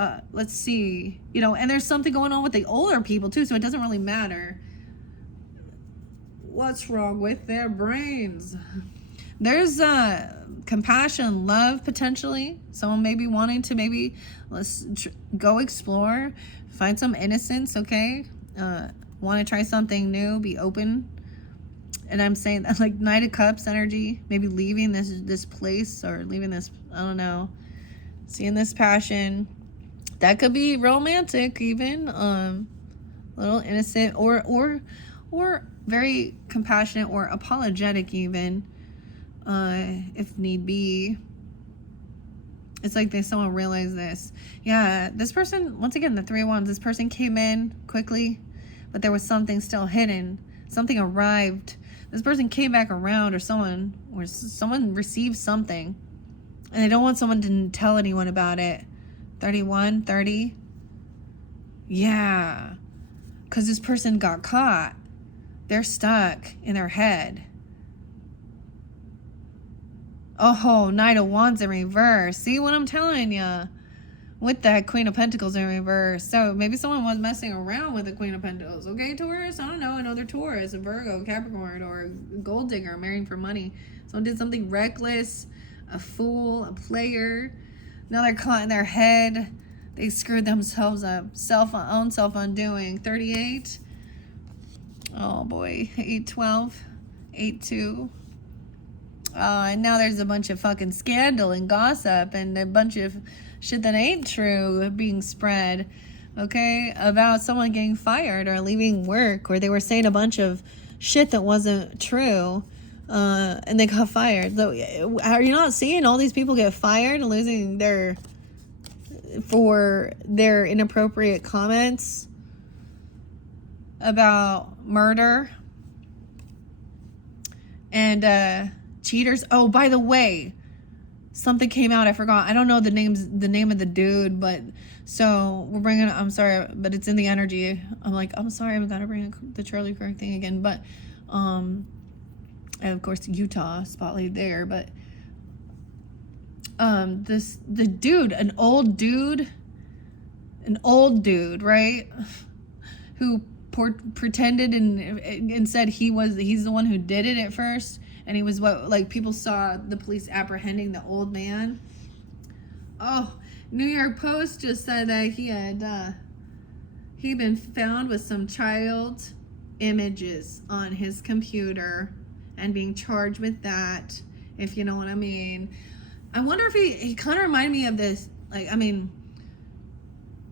see, you know, and there's something going on with the older people too, so it doesn't really matter what's wrong with their brains. There's compassion, love, potentially. Someone may be wanting to maybe go explore, find some innocence, okay? Want to try something new, be open. And I'm saying that, like, Knight of Cups energy, maybe leaving this place, or leaving this, I don't know, seeing this passion. That could be romantic even, a little innocent, or very compassionate or apologetic even. If need be. It's like someone realized this. Yeah, this person, once again, the Three of Wands, this person came in quickly, but there was something still hidden. Something arrived. This person came back around, or someone received something, and they don't want someone to tell anyone about it. 31, 30. Yeah, because this person got caught. They're stuck in their head. Oh, Knight of Wands in reverse. See what I'm telling ya? With that Queen of Pentacles in reverse. So maybe someone was messing around with the Queen of Pentacles. Okay, Taurus? I don't know. Another Taurus, a Virgo, Capricorn, or a gold digger marrying for money. Someone did something reckless, a fool, a player. Now they're caught in their head. They screwed themselves up. Own self-undoing. 38. Oh, boy. 8-12. 8-2. And now there's a bunch of fucking scandal and gossip and a bunch of shit that ain't true being spread, okay, about someone getting fired or leaving work, or they were saying a bunch of shit that wasn't true, and they got fired. So, are you not seeing all these people get fired and losing for their inappropriate comments about murder and cheaters? Oh, by the way, something came out. I forgot. I don't know the name of the dude, but so we're bringing. I'm sorry, but it's in the energy. I'm like, I'm sorry, I'm gonna bring the Charlie Kirk thing again, but and of course Utah spotlight there, but the dude, an old dude, right, who pretended and said he's the one who did it at first. And he was people saw the police apprehending the old man. Oh, New York Post just said that he'd been found with some child images on his computer and being charged with that, if you know what I mean. I wonder if he kind of reminded me of this. Like, I mean,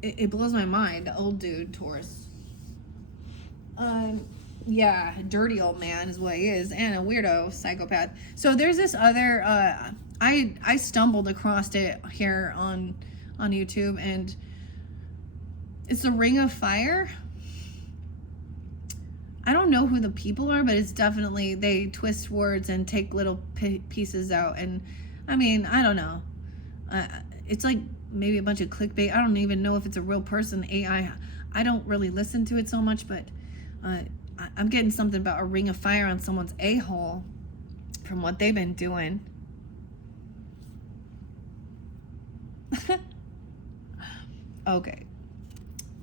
it blows my mind. The old dude, Taurus. Yeah, dirty old man is what he is, and a weirdo psychopath. So there's this other, I stumbled across it here on YouTube, and it's the Ring of Fire. I don't know who the people are, but it's definitely, they twist words and take little pieces out, and I mean, I don't know. It's like maybe a bunch of clickbait. I don't even know if it's a real person, AI. I don't really listen to it so much, but I'm getting something about a ring of fire on someone's a-hole from what they've been doing. Okay.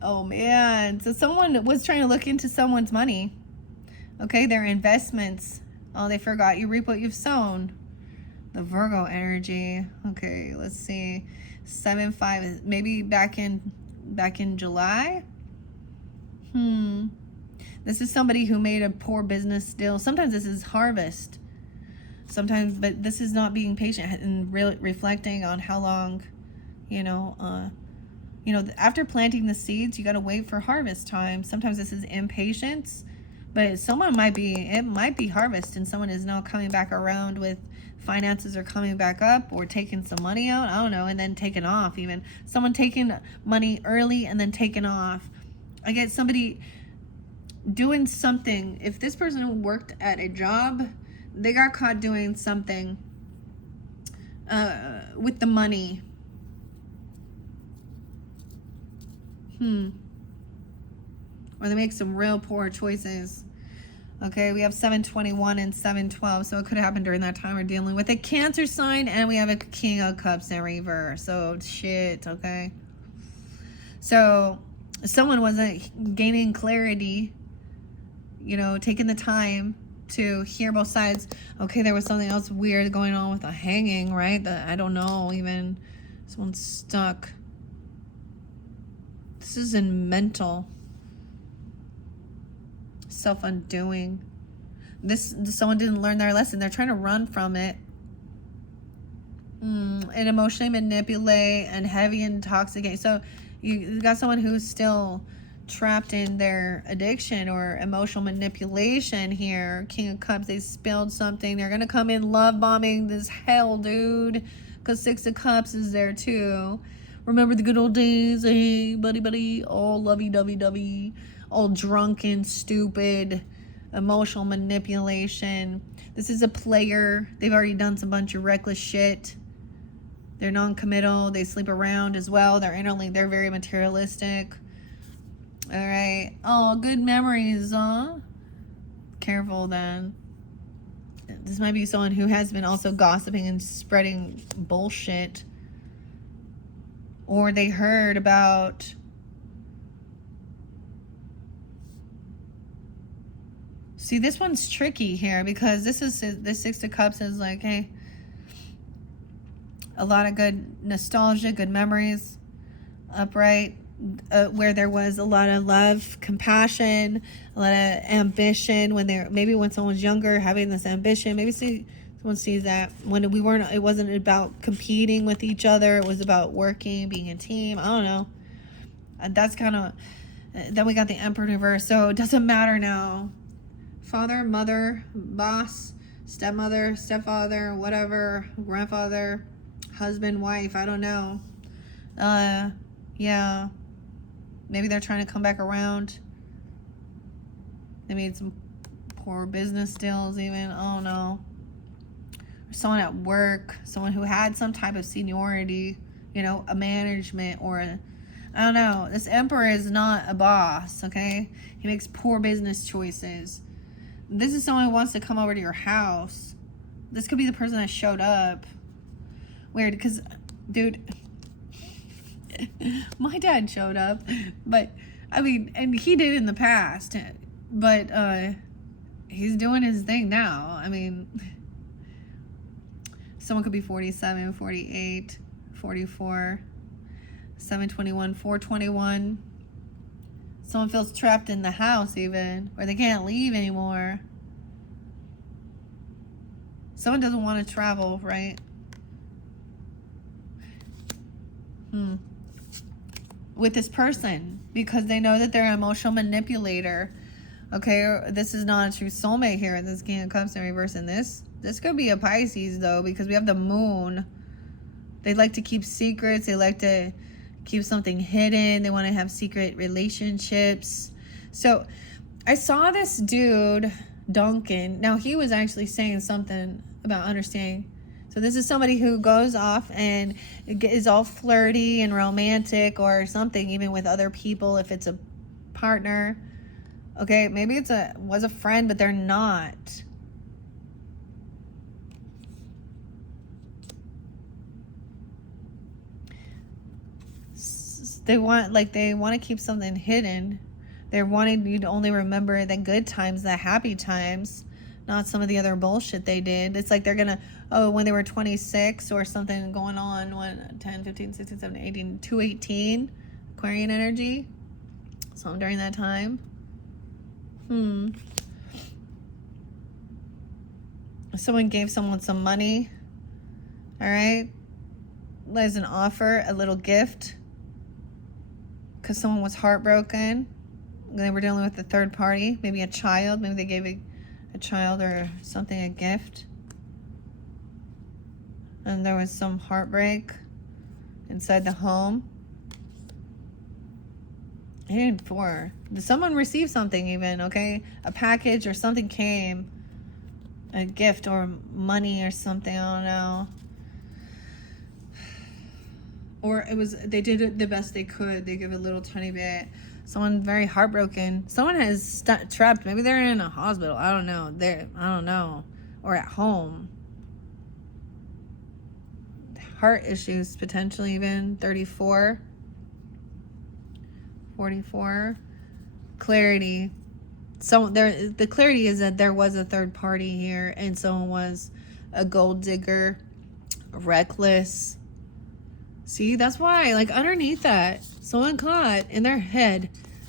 Oh, man. So someone was trying to look into someone's money. Okay, their investments. Oh, they forgot. You reap what you've sown. The Virgo energy. Okay, let's see. 7-5. Maybe back in July. This is somebody who made a poor business deal. Sometimes this is harvest. Sometimes, but this is not being patient and really reflecting on how long, after planting the seeds, you got to wait for harvest time. Sometimes this is impatience, but it might be harvest, and someone is now coming back around with finances are coming back up, or taking some money out, I don't know, and then taking off. Even someone taking money early and then taking off. I get somebody doing something. If this person worked at a job, they got caught doing something with the money. Or they make some real poor choices. Okay, we have 721 and 712, so it could happen during that time. We're dealing with a Cancer sign, and we have a King of Cups in reverse. So shit, okay? So someone wasn't gaining clarity, taking the time to hear both sides. Okay, there was something else weird going on with a hanging, right? I don't know, even someone's stuck. This is in mental self-undoing. Someone didn't learn their lesson. They're trying to run from it. And emotionally manipulate and heavy intoxicate. So you got someone who's still trapped in their addiction or emotional manipulation here. King of Cups, they spilled something. They're gonna come in love bombing this hell, dude, because Six of Cups is there too. Remember the good old days? Hey, buddy, all lovey-dovey-dovey, all drunken, stupid, emotional manipulation. This is a player. They've already done some bunch of reckless shit. They're non-committal. They sleep around as well. They're very materialistic. All right. Oh, good memories, huh? Careful then. This might be someone who has been also gossiping and spreading bullshit. Or they heard about see, this one's tricky here, because this Six of Cups is like, hey, a lot of good nostalgia, good memories, upright, where there was a lot of love, compassion, a lot of ambition. When someone was younger, having this ambition, someone sees that when it wasn't about competing with each other. It was about working, being a team. I don't know. That's kind of, then we got the Emperor in reverse. So it doesn't matter now. Father, mother, boss, stepmother, stepfather, whatever, grandfather, husband, wife, I don't know. Yeah. Maybe they're trying to come back around. They made some poor business deals even. I don't know. Someone at work, someone who had some type of seniority, a management, or I don't know. This Emperor is not a boss, okay? He makes poor business choices. This is someone who wants to come over to your house. This could be the person that showed up. Weird, because, dude, my dad showed up, but, and he did in the past, but, he's doing his thing now. Someone could be 47, 48, 44, 721, 421. Someone feels trapped in the house even, or they can't leave anymore. Someone doesn't want to travel, right? With this person, because they know that they're an emotional manipulator. Okay, this is not a true soulmate here. This King of Cups in reverse in this. This could be a Pisces, though, because we have the Moon. They like to keep secrets. They like to keep something hidden. They want to have secret relationships. So I saw this dude, Duncan. Now, he was actually saying something about understanding. So this is somebody who goes off and is all flirty and romantic or something, even with other people, if it's a partner. Okay, maybe was a friend, but they're not. They want to keep something hidden. They're wanting you to only remember the good times, the happy times, not some of the other bullshit they did. It's like they're gonna, when they were 26 or something going on, 10, 15, 16, 17, 18, 218, Aquarian energy. So during that time. Someone gave someone some money. All right. There's an offer, a little gift. Because someone was heartbroken. They were dealing with a third party. Maybe a child. Maybe they gave a child or something a gift. And there was some heartbreak inside the home. And 4. Did someone receive something even, okay? A package or something came. A gift or money or something, I don't know. Or they did it the best they could. They give a little tiny bit. Someone very heartbroken. Someone has trapped. Maybe they're in a hospital. I don't know. I don't know. Or at home. Heart issues, potentially even. 34. 44. Clarity. So the clarity is that there was a third party here, and someone was a gold digger, reckless. See, that's why, like, underneath that, someone caught in their head,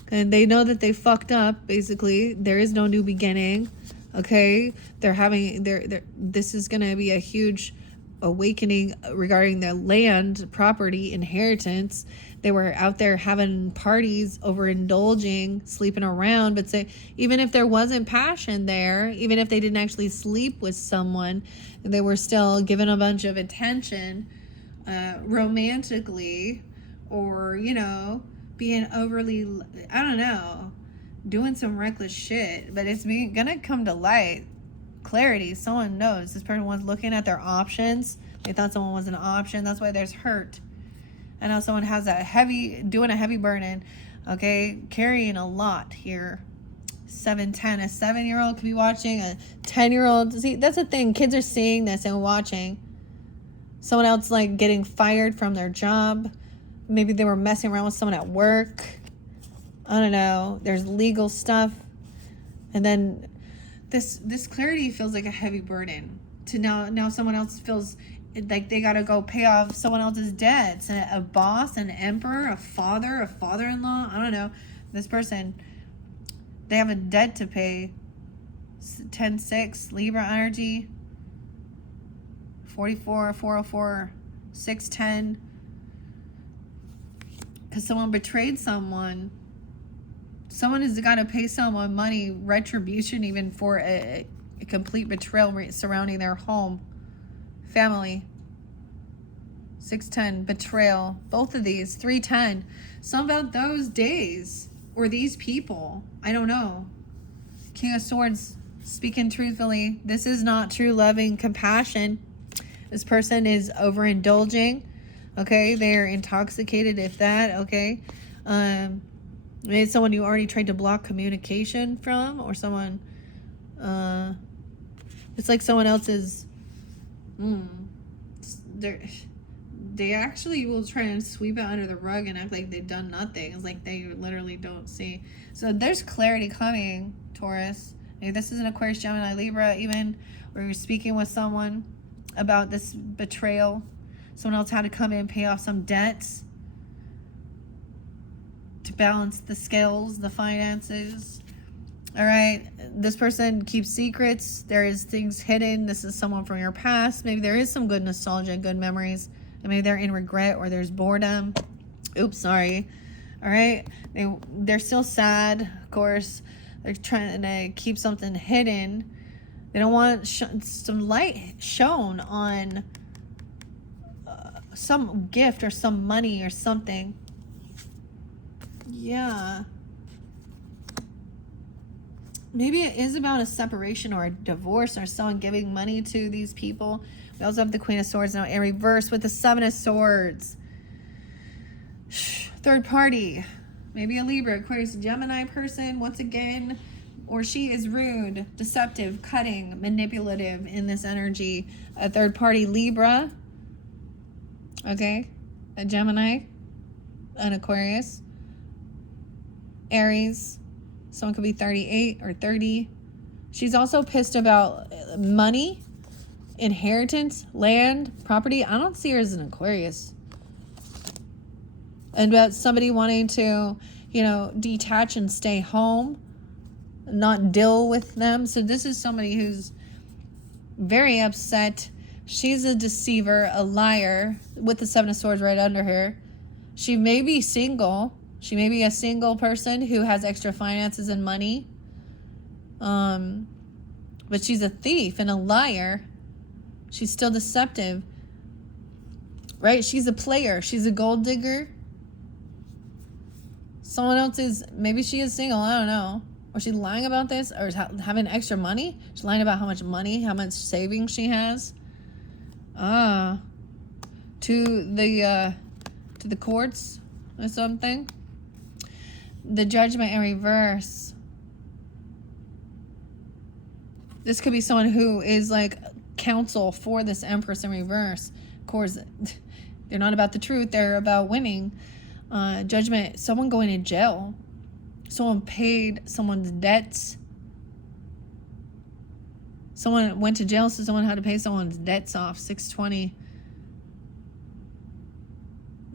and they know that they fucked up. Basically, there is no new beginning. Okay, this is gonna be a huge awakening regarding their land, property, inheritance. They were out there having parties, overindulging, sleeping around. But even if there wasn't passion there, even if they didn't actually sleep with someone, they were still given a bunch of attention romantically, or, being overly, I don't know, doing some reckless shit. But it's gonna come to light. Clarity. Someone knows. This person was looking at their options. They thought someone was an option. That's why there's hurt. I know someone has doing a heavy burden, okay, carrying a lot here. 7-10, a 7-year-old could be watching, a 10-year-old. See, that's the thing. Kids are seeing this and watching. Someone else, like, getting fired from their job. Maybe they were messing around with someone at work. I don't know. There's legal stuff. And then this clarity feels like a heavy burden. To now someone else feels like they gotta go pay off someone else's debts. A boss, an emperor, a father-in-law. I don't know. This person, they have a debt to pay. 10-6, Libra energy. 44, 404, 610. Because someone betrayed someone. Someone has got to pay someone money, retribution, even for a complete betrayal surrounding their home, family. 610, betrayal. Both of these. 310. Some about those days or these people. I don't know. King of Swords, speaking truthfully. This is not true loving compassion. This person is overindulging. Okay, they're intoxicated, if that. Okay, maybe someone you already tried to block communication from, or someone. It's like someone else's. They actually will try and sweep it under the rug and act like they've done nothing. It's like they literally don't see. So there's clarity coming, Taurus. Maybe this is an Aquarius, Gemini, Libra, even where you're speaking with someone about this betrayal. Someone else had to come in and pay off some debts to balance the scales, the finances. All right, this person keeps secrets. There is things hidden. This is someone from your past. Maybe there is some good nostalgia, good memories. And maybe they're in regret or there's boredom. Oops, sorry. All right, they're still sad, of course. They're trying to keep something hidden. They don't want some light shown on some gift or some money or something. Yeah. Maybe it is about a separation or a divorce or someone giving money to these people. We also have the Queen of Swords now in reverse with the 7 of Swords. Third party. Maybe a Libra, Aquarius, Gemini person once again. Or she is rude, deceptive, cutting, manipulative in this energy. A third party Libra. Okay. A Gemini. An Aquarius. Aries. Someone could be 38 or 30. She's also pissed about money, inheritance, land, property. I don't see her as an Aquarius. And about somebody wanting to, detach and stay home, not deal with them. So this is somebody who's very upset. She's a deceiver, a liar, with the Seven of Swords right under her. She may be single. She may be a single person who has extra finances and money. But she's a thief and a liar. She's still deceptive. Right? She's a player. She's a gold digger. Someone else is, maybe she is single, I don't know. Or she's lying about this, or is having extra money. She's lying about how much money, how much savings she has. To the courts or something. The Judgment in reverse. This could be someone who is like counsel for this Empress in reverse. Of course, they're not about the truth. They're about winning. Judgment, someone going to jail. Someone paid someone's debts. Someone went to jail, so someone had to pay someone's debts off. 620.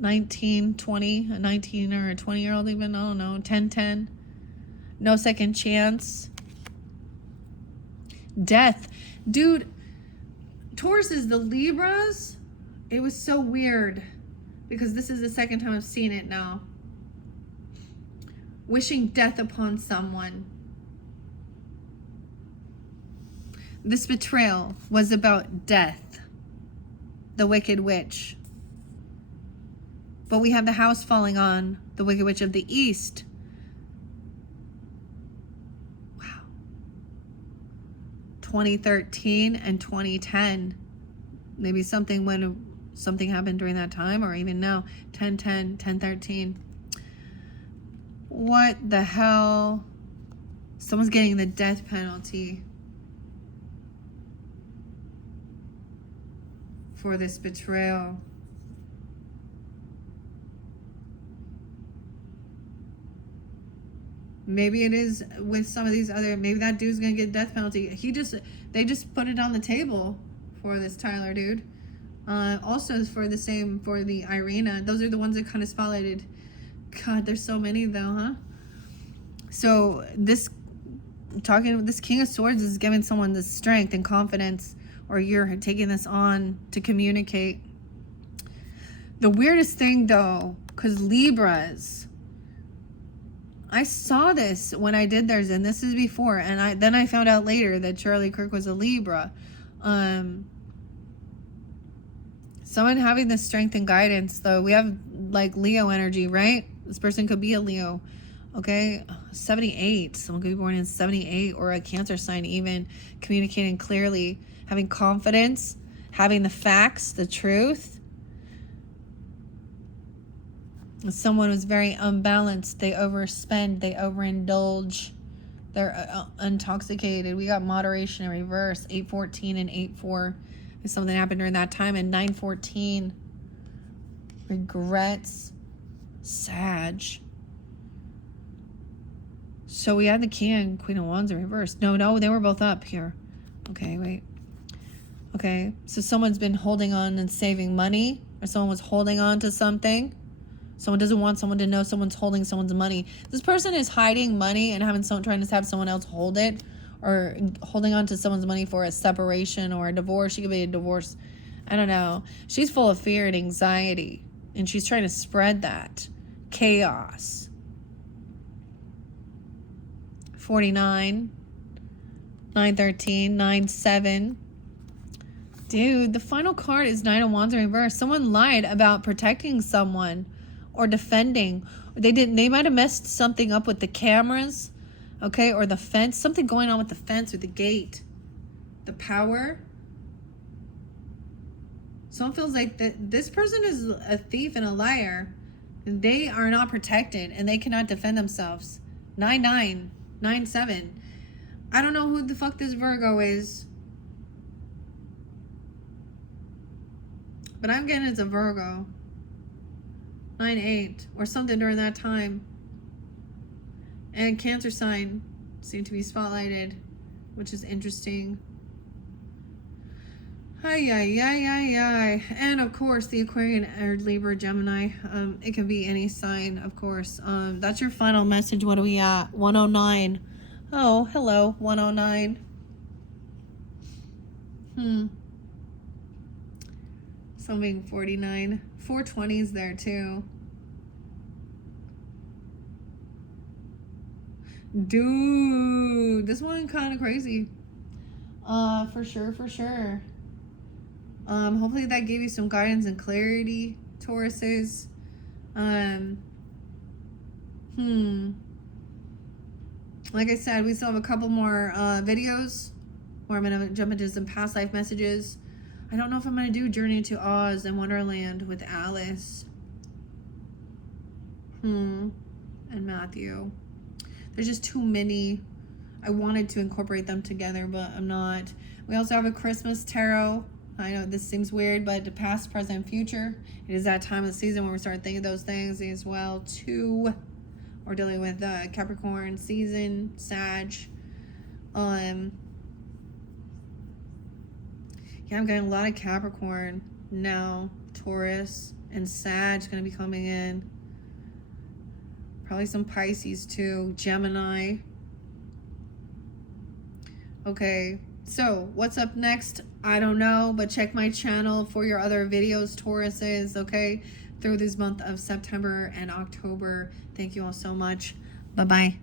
19, 20, a 19 or a 20-year-old even, I don't know. 10-10. No second chance. Death. Dude, Taurus is the Libras. It was so weird because this is the second time I've seen it now. Wishing death upon someone. This betrayal was about death. The Wicked Witch. But we have the house falling on the Wicked Witch of the East. Wow. 2013 and 2010. Maybe something happened during that time, or even now. 10-10, 10-13. What the hell? Someone's getting the death penalty for this betrayal. Maybe it is with some of these other, maybe that dude's gonna get death penalty. They just put it on the table for this Tyler dude. Also for the Irina. Those are the ones that kind of spotlighted. God, there's so many though, huh? So this King of Swords is giving someone the strength and confidence, or you're taking this on to communicate. The weirdest thing though, because Libras, I saw this when I did theirs, and this is before, and then I found out later that Charlie Kirk was a Libra. Someone having the strength and guidance, though. We have like Leo energy, right? This person could be a Leo. Okay, 78. Someone could be born in 78, or a Cancer sign even, communicating clearly, having confidence, having the facts, the truth. Someone was very unbalanced. They overspend. They overindulge. They're intoxicated. We got moderation in reverse. 8-14 and 8-4. If something happened during that time. And 9-14. Regrets. Sag. So we had the King and Queen of Wands in reverse. No, they were both up here. Okay, wait. Okay, so someone's been holding on and saving money. Or someone was holding on to something. Someone doesn't want someone to know someone's holding someone's money. This person is hiding money and trying to have someone else hold it, or holding on to someone's money for a separation or a divorce. She could be a divorce. I don't know. She's full of fear and anxiety, and she's trying to spread that chaos. 49, 9-13, 9-7. Dude, the final card is 9 of Wands in reverse. Someone lied about protecting someone or defending. They might have messed something up with the cameras, okay, or the fence. Something going on with the fence or the gate. The power. Someone feels like this person is a thief and a liar. They are not protected and they cannot defend themselves. 9-9, 9-7. I don't know who the fuck this Virgo is, but I'm getting it's a Virgo. 9-8 or something during that time. And Cancer sign seemed to be spotlighted, which is interesting. Ay, ay, ay, ay, ay. And of course, the Aquarian or Libra, Gemini. It can be any sign, of course. That's your final message. What are we at? 109. Oh, hello, 109. Something 49. 420s there too. Dude, this one kind of crazy. For sure, for sure. Hopefully that gave you some guidance and clarity, Tauruses. Like I said, we still have a couple more videos where I'm gonna jump into some past life messages. I don't know if I'm gonna do Journey to Oz and Wonderland with Alice. And Matthew. There's just too many. I wanted to incorporate them together, but I'm not. We also have a Christmas tarot. I know this seems weird, but the past, present, future. It is that time of the season when we start thinking those things as well too. We're dealing with Capricorn season, Sag. Yeah, I'm getting a lot of Capricorn now. Taurus and Sag going to be coming in. Probably some Pisces too. Gemini. Okay, so what's up next? I don't know, but check my channel for your other videos, Tauruses, okay? Through this month of September and October. Thank you all so much. Bye-bye.